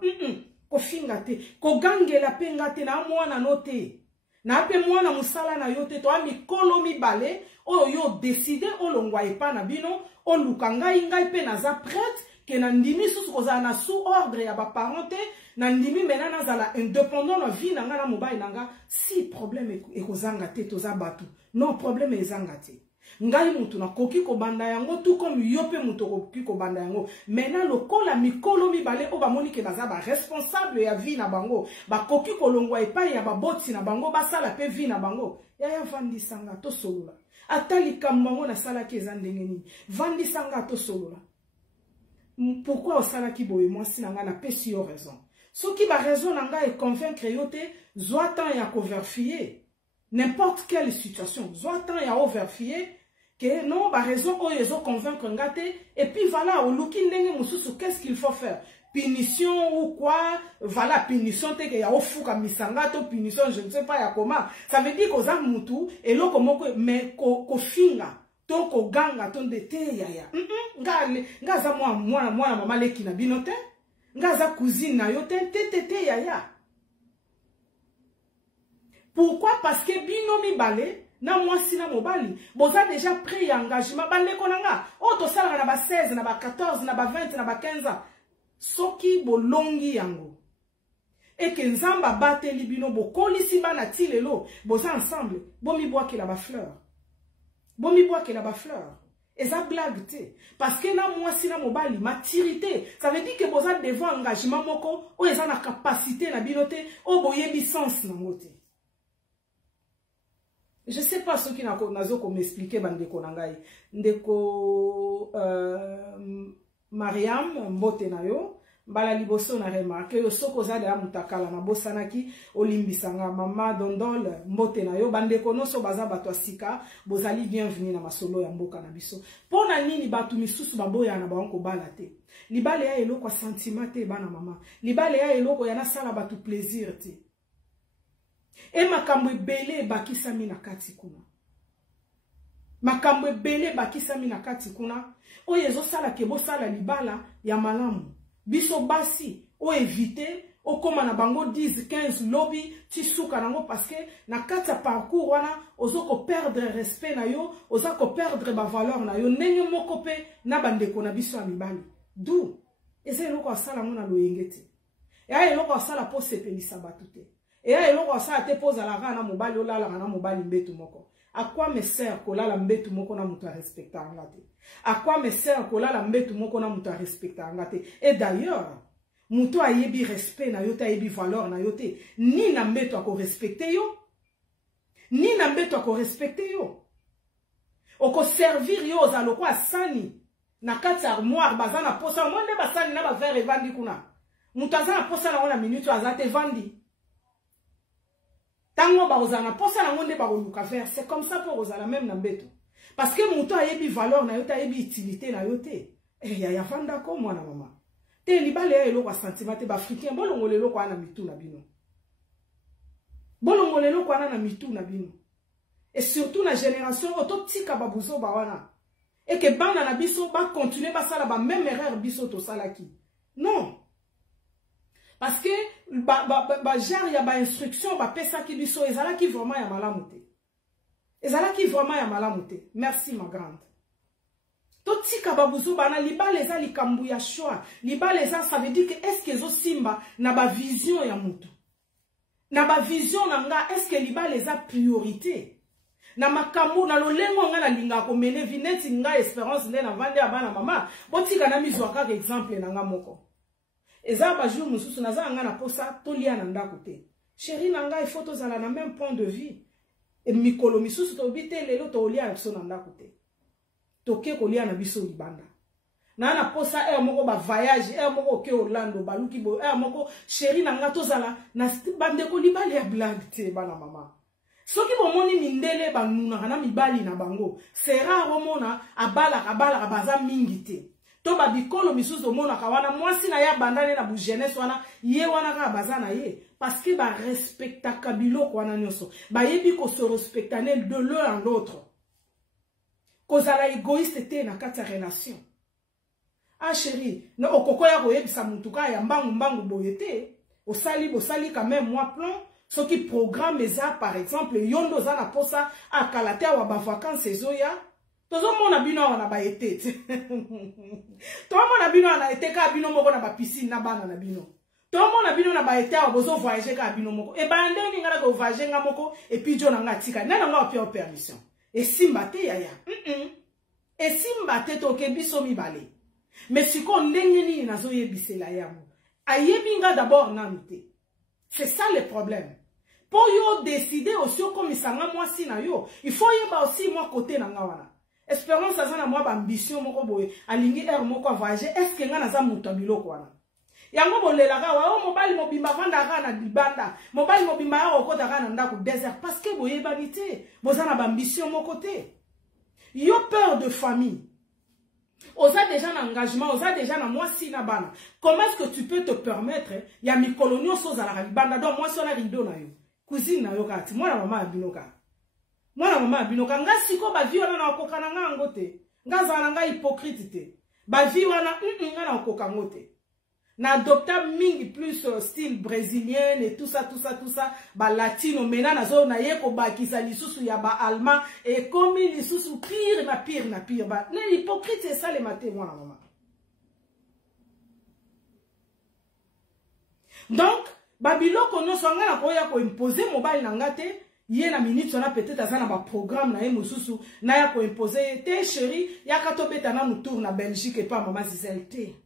Ko finga te, ko gangela pe ngate na mwana note. Na pe mwana musala na yote to ami kolo mi bale o yo décider o longwa epa na bino o lukanga ngai pe naza prête que na ndimi susu koza na sous ordre ya ba parenté na ndimi mena na zala indépendant na vie na nga na mobile nanga si problème e kozanga te to za batu non problème ezanga te ngai mutu na koki ko banda yango tout comme yope mutu koki ko banda yango mena lokola mikolo mibale o ba moni ke baza ba responsable ya vie na bango ba koki ko longwa epa ya ba boti na bango ba sala pe vie na bango ya vandi sanga to solola atali kamango na sala ki eza ndenge nini vandi sanga to solola. Pourquoi au sala ki boye moi si nanga na pesi yo raison soki ba raison nanga e convaincre yo te zoatan ya ko vérifier n'importe quelle situation zoatan ya o vérifier que non ba raison o yezo convaincre ngate et puis voilà au luki ndenge mususu qu'est-ce qu'il faut faire punition ou quoi voilà punition te que ya ofuka misanga to punition je ne sais pas ya comment ça veut dire que za mutu et loko moko mais ko finga to ko ganga to ndete yaya nga za mwana mama leki na bino te nga za cousine na yo te yaya. Pourquoi? Parce que bino mi balé na mwasi na mobali boza déjà pris engagement bande konanga o to sala na ba 16 na ba 14 na ba 20 na ba 15 ans soki bolongi yango et que nzamba bateli bino bokolisi bana tilelo boza ensemble bomi boaki la ba fleur et ça blague te parce que na mwasi na mobali maturité ça veut dire que boza devant engagement moko o eza na capacité na bino te o boyebi sens na ngote. Je sais pas ce qui nazo comme expliquer bandeko nangai ndeko Mariam mbote na yo mbala liboso na remarque yo soko za de amutakala na bosanaki olimbisanga mama dondol mbote na yo bandeko noso baza bato asika bozali bienvenue na masolo ya mboka na biso pona nini batu misusu baboya na banko bala te libale ya eloko sentiment te bana mama libale ya eloko ya na sala batu plaisir te. Et makambo ebele bakisami na kati kuna. Makambo ebele bakisami na kati kuna. O yezo sala kebo sala libala ya malamu. Biso basi o éviter o koma na bango 10 15 lobby ti suka nango parce que na kati ya parcours wana ozoko perdre respect na yo, ozako perdre ba valeur na yo ndenge moko pe na bandeko na biso ya mibali. D'où eza eloko asala ngo na loyenge te. Et ya eloko asala po sepelisa bato te. Et ya eloko asala te po zalaka na mobali olala na mobali mbetu moko. À quoi me sert kolala mbetu moko na mutu respecta angate? À quoi me sert kolala mbetu moko na mutu respecta angate? Et d'ailleurs, mutu ayebi respect na yote, ayebi valeur na yote, ni na mbetu ako respecte yo, ni na mbetu ako respecte yo. Oko servir yo ozaloko asani na kati armoire bazana posa monde basani na ba verre evandi kuna. Mutu azana posa na wana minute azate vandi. Tango ba ozana posa na monde ba luka faire, c'est comme ça pour ozala même na mbeto. Parce que mutu ayebi valeur na yote, ayebi utilité na yote. Eh ya vanda ko mwana mama. Te libale ya eloko sentiment te ba africain bolongo lelo ko ana mitu na bino. Bolongo lelo ko ana na mitu na bino. Et surtout la génération ototika babuzo ba wana. Et que bana na biso ba continuer ba sala ba même erreur biso to salaki. Non. Parce que genre ya ba instruction ba pesa ki biso ezala ki vraiment ya malamu te. Ezala ki vraiment ya malamu te. Merci ma grande. Totika babuzo bana libala eza likambu ya choix. Libala eza ça veut dire que est-ce que ezo simba na ba vision ya mutu. Na ba vision na nga est-ce que libala eza priorité. Na makambo na lolengo nga na linga ko mene vineti nga espérance nde na vande abana mama botika na mizwaka exemple na nga moko eza ba jour mususu naza nga na posa tolia na ndako te chérie na nga il faut tozala na même point de vue et mikolo misusu to bite lelo to lia na biso na ndako te toke ko lia na biso libanda na posa moko ba voyage moko ke Orlando baluki bo moko chérie na nga tozala na bande ko libali ya blague te bana mama. Soki bomoni mindele banuna kana mibali na bango sera romona abala baza mingi te to ba bikolo misusu omona kawana mwasi na ya bandane na bu jeunesse wana ye wana ka baza na ye parce que ba respecta kabilo kwana nyoso ba yebi ko se respectaner de l'un à l'autre kozala égoïste te na kati ya relation. Ah chérie no okoko ya koyebisa mutuka ya mbangu boyete osali quand même moi plan. Ce qui programme ça, par exemple, yondo za na posa a kalate wa ba vacances ezoya. Tozo mona bino na ba été. To mona bino na été ka bino moko na ba piscine na bana na bino. To mona bino na ba été wa bozo voyager ka bino moko. E ba ndeni ngala ko voyager nga moko et puis jo na nga tika. Na nga opia permission. Et simba te yaya. Et simba te to ke biso mibale. Mais siko ndenge ni nazo yebisela yamo. Ayebi nga d'abord na mite. C'est ça le problème. Pour yo décider aussi comme isanga moi si na yo, il faut yeba aussi moi côté na ngawana. Espérance ça na moi ambition moko boye, alingi moko voyager, est-ce que nga na za muto biloko wana. Yango bolela ka wa mobali mobimba vanda ka na libanda, mobali mobimba ya okota ka na ndako désert parce que boye banité, bozana ambition moko te. Yo peur de famille. Oza déjà un engagement, oza déjà na moi si na bana. Comment est-ce que tu peux te permettre ya mi colonio soza la libanda donc moi so na rido na yo. Cousine na yo kati, moi na mama abinoka. Moi na mama abinoka nga siko ba vi wana na okoka na nga ngote. Nga za na nga hypocrite te. Ba vi wana nga na okoka ngote. Na adopta mingi plus style brésilien et tout ça ba latino mena na zo na yeko ba kisa lisusu ya ba allemand et comme lisusu pire ba les hypocrite c'est ça les maté moi na maman. Donc babilo kono songa na koya ko imposer mobile na ngate ye na minute na peut-être azana ba programme na ye mususu na ya ko imposer te chérie ya katobeta na mutour na Belgique et pas maman Zizelte.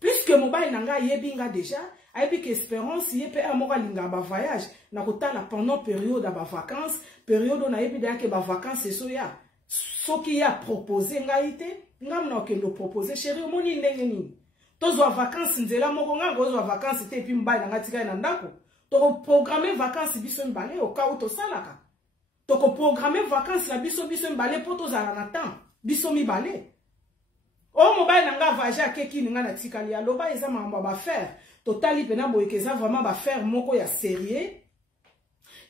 Puisque mobile nanga yebinga déjà, ayebi que espérance yepe amoka linga ba voyage na kotala pendant période ba vacances, période na yebi da ke ba vacances so ya. Soki ya proposer ngaite, ngam na okendo proposer chérie omoni ndenge nini. Tozo vacances nzela moko nga gozo vacances te puis mobile nanga tika na ndako. To programmer vacances biso mbale au cas où to salaka. To programmer vacances la biso mbale poto zala na temps, biso mibale. Oh mobile nanga vaje akeki ninga na tikali aloba eza mamba ba faire totali pena boyekeza vraiment ba faire moko ya sérieux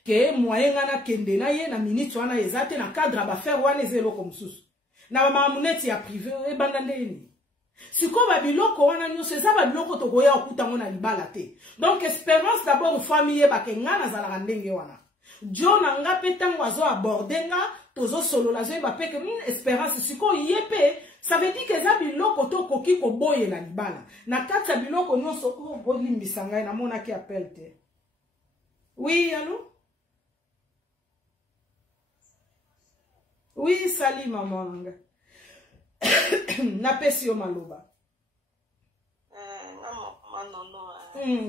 ke moyen ngana kende na ye na minute wana ezate na cadre ba faire wana ezelo comme susu na ba muneti ya privé e banda ndeni siko ba biloko wana nyose za ba biloko to goya okuta ngona libala te donc espérance d'abord famille ba kengana za la ndenge wana John nga petango azo aborder nga tozo solo la zo ba peke espérance siko yepe Ça veut dire que ça biloko to koki ko boye la libala. Na kata biloko nyonso o bolimbisa ngai na mona ki appel te. Oui, allô? Oui, salut maman nanga. Na pesi yo maloba.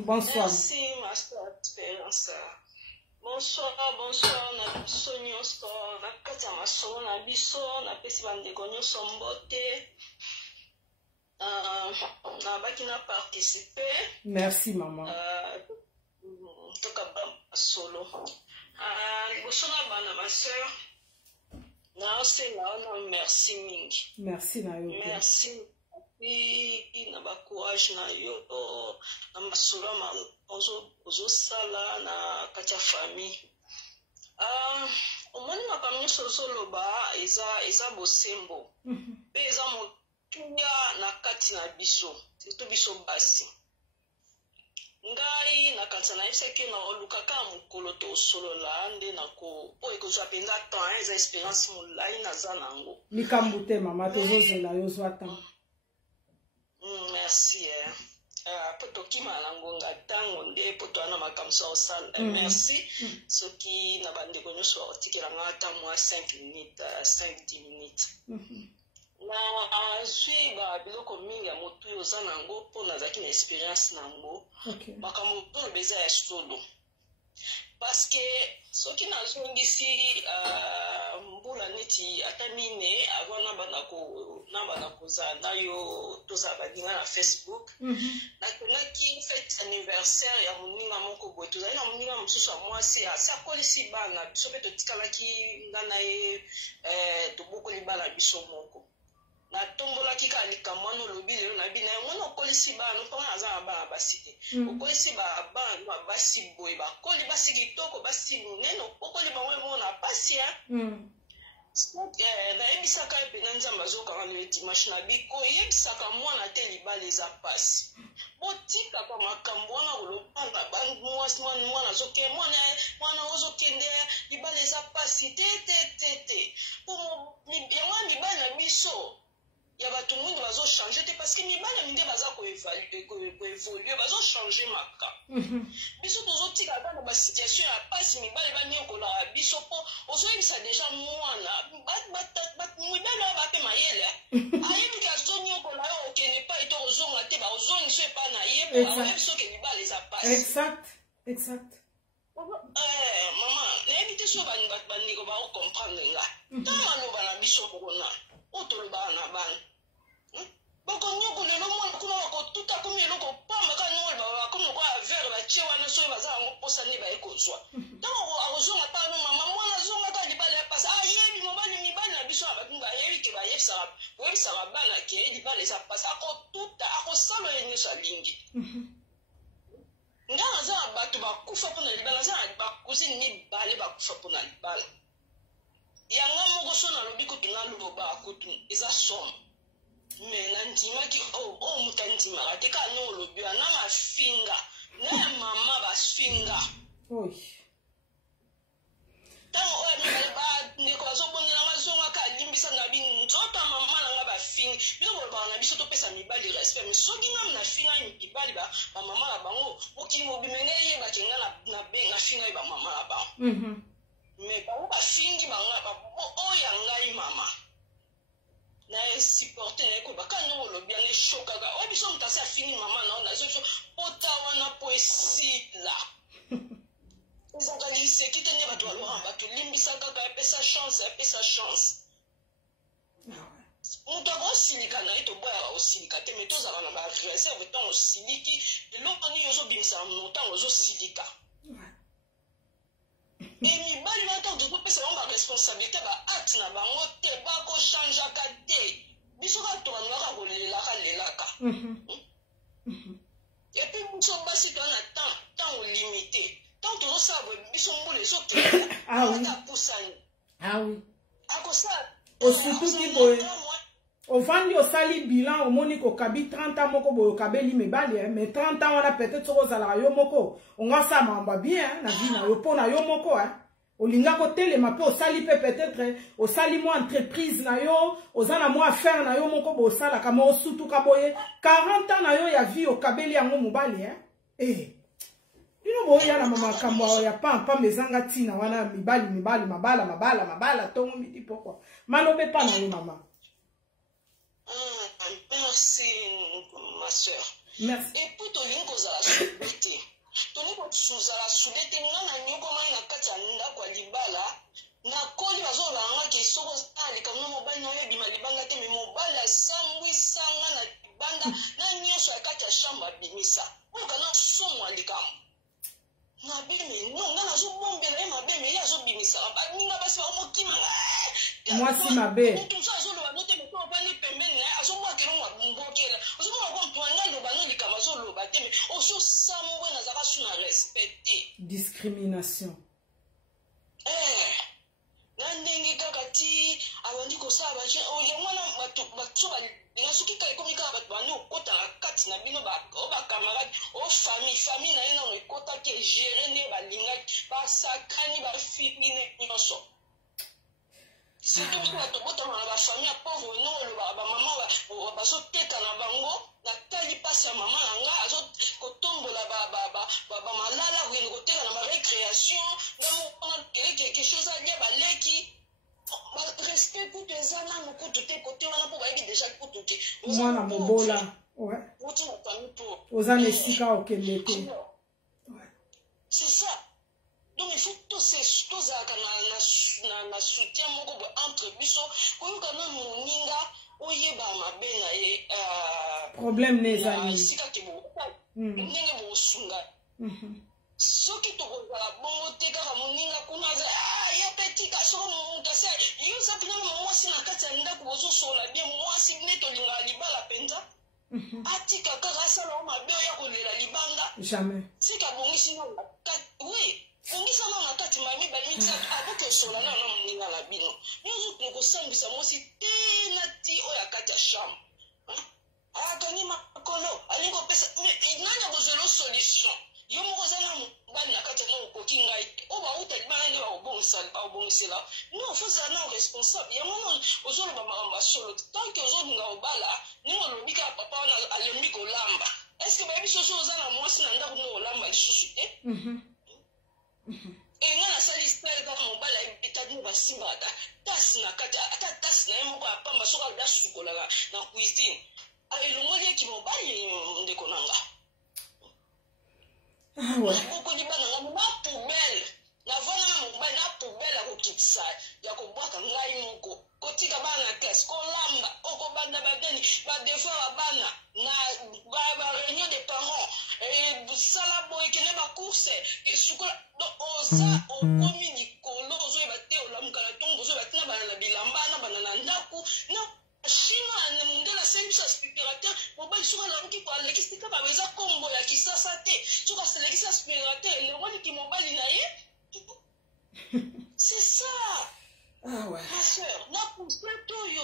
Bonsoir. Merci, ma soeur Espérance. Bonsoir, bonsoir, na sonyo so, na kata maso na biso, na pesi bandeko nyonso mbote. Na baki na participer. Merci maman. Toka ba solo. Liboso na bana ma soeur. Na ose na merci mingi. Merci na yo. Merci. Na ba courage na yo na masolo ma ozo sala na katia famille. Omoni makambo nyonso ozoloba eza bosembo. Pe eza motuya na kati na biso. Surtout biso basi. Ngai na kati na yebisaki na olukaka mokolo to solola nde na ko po ekozwa penza temps eza expérience molai naza nango. Likambo te mama tozozela yo zwa temps. Merci. Poto kima langonga tango nde poto ana makamsa osala. Merci. Soki na bandeko nyonso otikela ngata mwa 5 minutes, 5-10 minutes. Na zwi ba biloko mingi ya motu yoza nango po nazaki na experience nango. Makambo to beza ya solo. Parce que soki nazongisi mbula neti atamine avant nabana koza na yo toza badinga na Facebook. Natonaki fête anniversaire ya moninga moko boye tozali na moninga mosusu ya mwasi asi akolisi bana biso mpe totikalaki nga na ye tobokoli bana biso moko. Na tombolaki ka likamwana olobi lelo na bina mwana okolisi bana mpona aza na bana basi te okolisi bana basi boye bakoli basi kitoko basi monene okoli bango bongo na pasi ya nayebisaka ye pena nzambe azokanga lelo dimanche na biko yebisaka mwana te libala eza pasi botikaka makambo wana kolobana mwana azoke mwana ozokende libala eza pasi te yango mibala na biso ya bato mundu bazo changer te parce que mibala minde baza ko évoluer bazo changer maka biso tozotika bana ba situation ya pasi mibala bani okola biso po ozoyebisa déjà mwana mibala ba pe mayele ayebi ka zoni okola okene pa ito ozonga te ba ozongi so pa na ye po ayebiso ke mibala eza pasi exact mama nayebi te so bandeko ba comprendre nga tama loba na biso bokona otoloba na bana bakonyoko lelo mwana kuna bakotuta komi eloko pamba kanoli bakomi kwa avere batie wana soki baza yango mposa nde baye kozwa ntango akozonga pano mama mwana azongaka libala ya pasi ayebi mobali mibali na biso na bato bayebi ke boyebisaka bana ke libala eza pasi akotuta akosala ye nyonso alingi nga naza na bato bakufa mpona libala naza na bakusini mibale bakufa mpona libala yanga moko so nalobi kutu naloba akutu eza somme me nandimaki moto andimaka te kaka no olobi na mafinga na ya mama bafinga ntango oyo mibale bandeko bazobondelanga zongaka alimbisa na binzoto ya mama nanga bafingi bino kolobaka na biso topesa mibali respect me soki ngam na finga mibali bamama na bango mokili mobimenge eyebaki nga na benga finga ye bamama na bango me bango bafingi oyo ngai mama na supporte na ekoba ka nyongo olobi yango eshokaka oyo biso moto asi afingi mama na ona azo biso pota wana po esila ezaka liseki te nde bato balobaka bato limbisa kaka apesa chance moto akosilika na ye toboyaka kosilika te me tozala na bareserve ntango osiliki eloko nini ozobimisa na motango ozosilika mibali batango tozopesa bango baresponsabilité baacte na bango te bakochangeaka te biso katokandwaka kolelaka epuis biso basi toa na temps limité tant tozosala boye biso mbula ezokende apusani akosala osutuki boye ovandi osali bilan omoni kokabi 30 ans moko boye okabeli mibali mais 30 ans wana peut-être soko ozalaka yo moko ongasala makambo bien na vie na yo mpo na yo moko Olinga ko telema pe osali pe peut-être osali mo entreprise na yo, ozana mo affaire na yo moko bo sala ka mo sutu ka boye 40 ans na yo ya vie okabeli yango mobali Ino boya na mama kamwa ya pampa mezanga tina wana mibali mabala tongo midi pourquoi malobe pa na yo mama. Merci ma soeur. Merci. Et puis to linko za la soudete. To linko za la soudete ngana nyoko mai na kati ya ndako ya libala na koli bazola nga ke soko ali kamno mobali na yebi malibanga te me mobali sangwi sanga na libanda na nyeso ya kati ya shamba bimisa. Oka na somo alikamu. Na bimi no ngana zo bombe na ma bimi ya zo bimisa. Ba ninga basi ba motima. Moi si ma be. Tout ça zo lo ba note me ko ba ni pembeni na azo mo ke no wa mbokela. Azo mo ko ntwanga lo ba no likama zo lo ba te me o so samwe na zaka su na respecter. Discrimination. Na ndenge kaka ti abandi ko sa ba je o ya mwana batu ba ninga suki ka ekomika ba bani okota kati na bino ba o ba camarade o famille na ina no ekota ke gérer ne ba linga ba sakani ba fini ne nyonso. Si tout le monde a la famille pauvre, non, la maman va se tête à la bango, la tali passe à maman, a tombe la malala, ou une côté dans la récréation, quelque chose à dire, baleki. Respect pour tes âmes, pour tous tes côtés, on a pour aller déjà pour tout. Moi, na mobola, ouais. Aux années sika au Québec. C'est ça. Donc il faut tous ces choses na soutien moko entre biso ko kana muninga oyeba mabena problème les amis sika ke bo ndenge bo sunga soki to ko la bongo te kaka muninga kuna za ya petit ka so mo kase yo sa pina mo mwasi na kati ya ndako bozo sola bien mwasi ne to linga libala penza atika kaka sala o mabe ya ko lela libanga jamais sika bongisi no oui. Ongisa na kati mami bali misa aboke sola na muninga la bino. Nous ko sambisa mosi tena ti oya kati ya sham. Akani makolo alingo pesa nanya bozelo solution. Yo moko zana mobali na kati na okoki ngai. O ba uta libana nde ba obongisela. Non faut ça non responsable. Ya mono ozolo ba mamba solo. Tant que ozolo nga obala, ningo lobika papa na alembi ko lamba. Est-ce que ba biso so zana mwasi na ndako no lamba lisusu te? Et moi, la salle est dans mon bal, elle va s'y battre. Tasse na kata, tasse na yemo kwa pamba soka da sukola na cuisine. Avec le moyen qui m'ont baillé de konanga. Ah ouais. Beaucoup de banana, ma poubelle. Na vona na mobile na poubelle ko kitsa. Ya ko bwaka ngai moko. Kotika bana classe ko lamba, oko banda badeni, ba devoir bana na ba réunion des parents. Et sala boy kene ba course, et sukola oza okomi kolo ozo ebate olamukala tongo ozo ebate na bana na bilamba na bana na ndaku na shima na mundela service aspirateur mobali suka na ruki kwa lekistika ba beza kombo ya kisasa te suka selekisa aspirateur le wani ki mobali na ye c'est ça. Ah ouais. Ma soeur, na pousse tout yo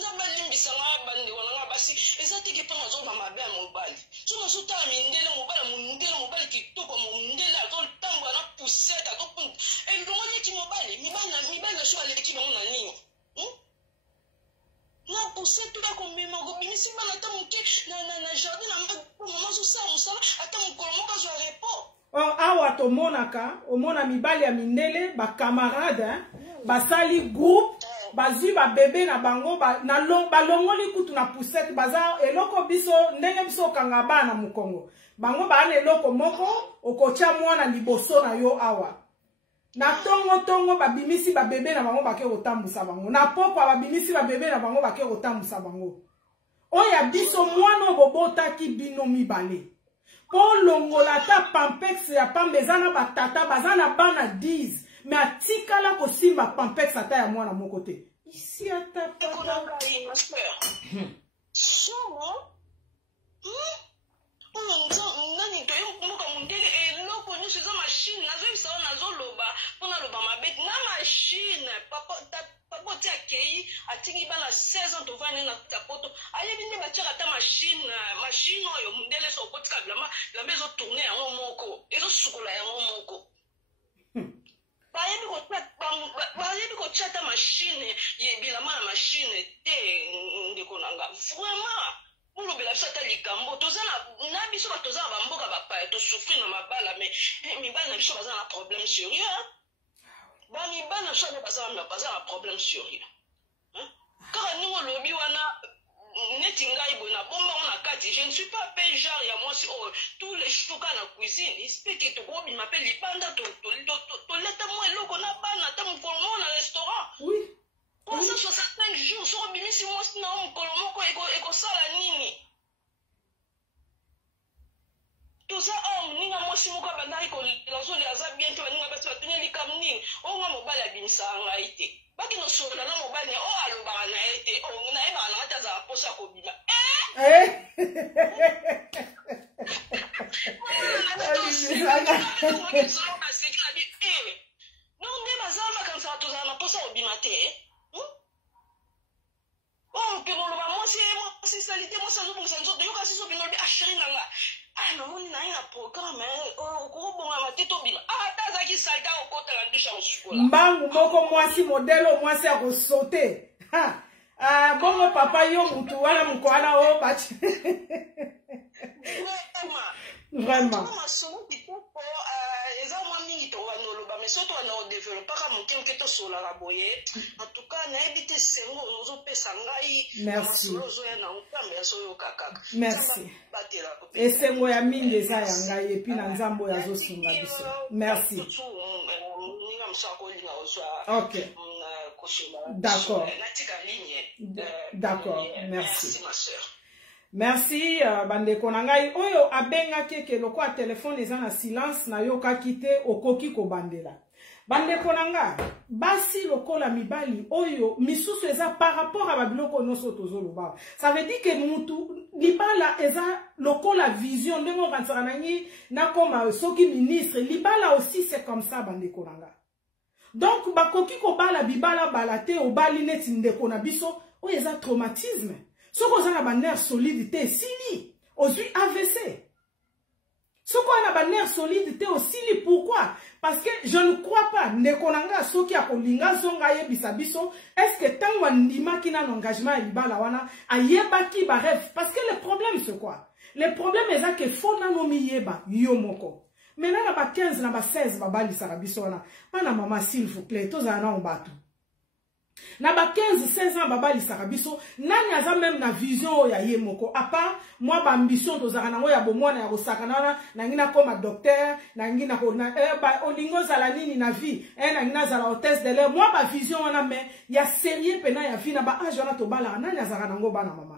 na balimbisa nga bande wana basi ezate ke panga zo ba mabe mobali tuna suta mindele mobali kitoko mindele azol tamba na poussette azol et le monde qui mibali na shwa leki na na nini na poussette tout comme mema go binisi bana tamuke na jardin na maman so sa musala atamukomo ka zo repos. Oh, awa tomonaka omona mibali ya mindele ba camarade basali groupe bazwi ba bébé na bango na balongoli kutu na poussette baza eloko biso ndenge biso kanga bana mukongo bango bana eloko moko okocha mwana liboso na yo awa na tongo babimisi ba bébé na bango bake kotambusa bango na pokwa babimisi ba bébé na bango bake kotambusa bango oya biso mwana bobotaki bino mibale po longola ta pampex ya pambe zana batata bazana bana 10 mais atikala kosimba pampex ata ya mwana moko te ici ata pata nani to yo muka mundele eloko nyusi za machine nazo bisawa nazo loba pona loba mabeti na machine papa poti akei atingi bana 16 ans tovani na tapoto ayebi nde batiaka ta machine oyo mundele so kotika bilamba ezo tourner yango moko ezo sukola yango moko bayebi kotia bambo toza na biso toza na bamboka bapaya to souffrir na mabala mais mibala na biso baza na problème sérieux ba mibala na biso baza na problème sérieux kaka ningo lobi wana neti ngai boye na bomba na kati je ne suis pas pe genre ya mwasi oyo tous les jours na cuisine espeke tokobima mpe libanda toleta mwa eloko na bana ata mokolo moko na restaurant 365 jours soko bimisi mwasi na mokolo moko ekosala nini toza moninga mwasi moko abandaki kolanzoli aza bien te baninga basi batuni likam nini onga mobali abimisaka ngai te baki nosolola na mobali oyo alobaka na ye te nayebaka na ngati azala mposo ya kobima nde bazala bakanisaka tozala na mposo ya kobima te mpe moloba mwasi salite mwasi azobongisa nzoto yoka siso bino lobi asheri nanga namoni naye na programme okokobongama te tobima ata azalaki salite akokotala ndusha kosukola mbangu moko mwasi modelo mwasi akosote bongo papa yo mutu wana mukoala o bati vraiment eza mwa mingi towanoloba mais soki wana odevelopaka moke tosolaka boye en tout cas nayebi te sengo ozopesa ngai masolo ozoya na nzambe azoyoka kaka merci esengo ya mingi eza ya ngai epi na nzambe oyo azosunga biso merci ninga mosu akolinga ozwa ok d'accord d'accord merci ma sœur. Merci bandeko na ngai oyo abengaki ke loko a telefone eza na silence na yokaki te okoki kobandela bandeko na nga basi lokola mibali oyo misusu eza par rapport a babiloko nyonso tozoloba ça veut dire que mutu libala eza lokola vision ndenge okanisaka na ngi nakoma soki ministre libala aussi c'est comme ça bandeko na nga donc bakoki kobala bibala bala te obali neti ndeko na biso oyo eza traumatisme. Ce qu'on a un nerf solidité, sili, aujourd'hui AVC. Ce qu'on a un nerf solidité aussi, pourquoi? Parce que je ne crois pas, nekonanga soki akolinga zonga ye bisabiso, est-ce que tant wandima qui n'a un engagement à libala wana, a yeba ki ba rêve? Parce que le problème c'est quoi? Le problème est que faut nanomi yeba, yomoko. Maintenant, na ba 15, na ba 16, babali sarabiso wana. Mana maman, s'il vous plaît, toza na mbatu. Na ba 15-16 ans baba lisaka biso nani aza même na vision ya ye moko à part moi ba ambition tozaka nango ya bomwana ya kosakana na ngina koma docteur na ngina ko na ba olingo zala nini na vie na ngina zala hôtesse de l'air moi ba vision wana mais ya sérieux pena ya vie na ba age wana to bala nani azaka nango bana mama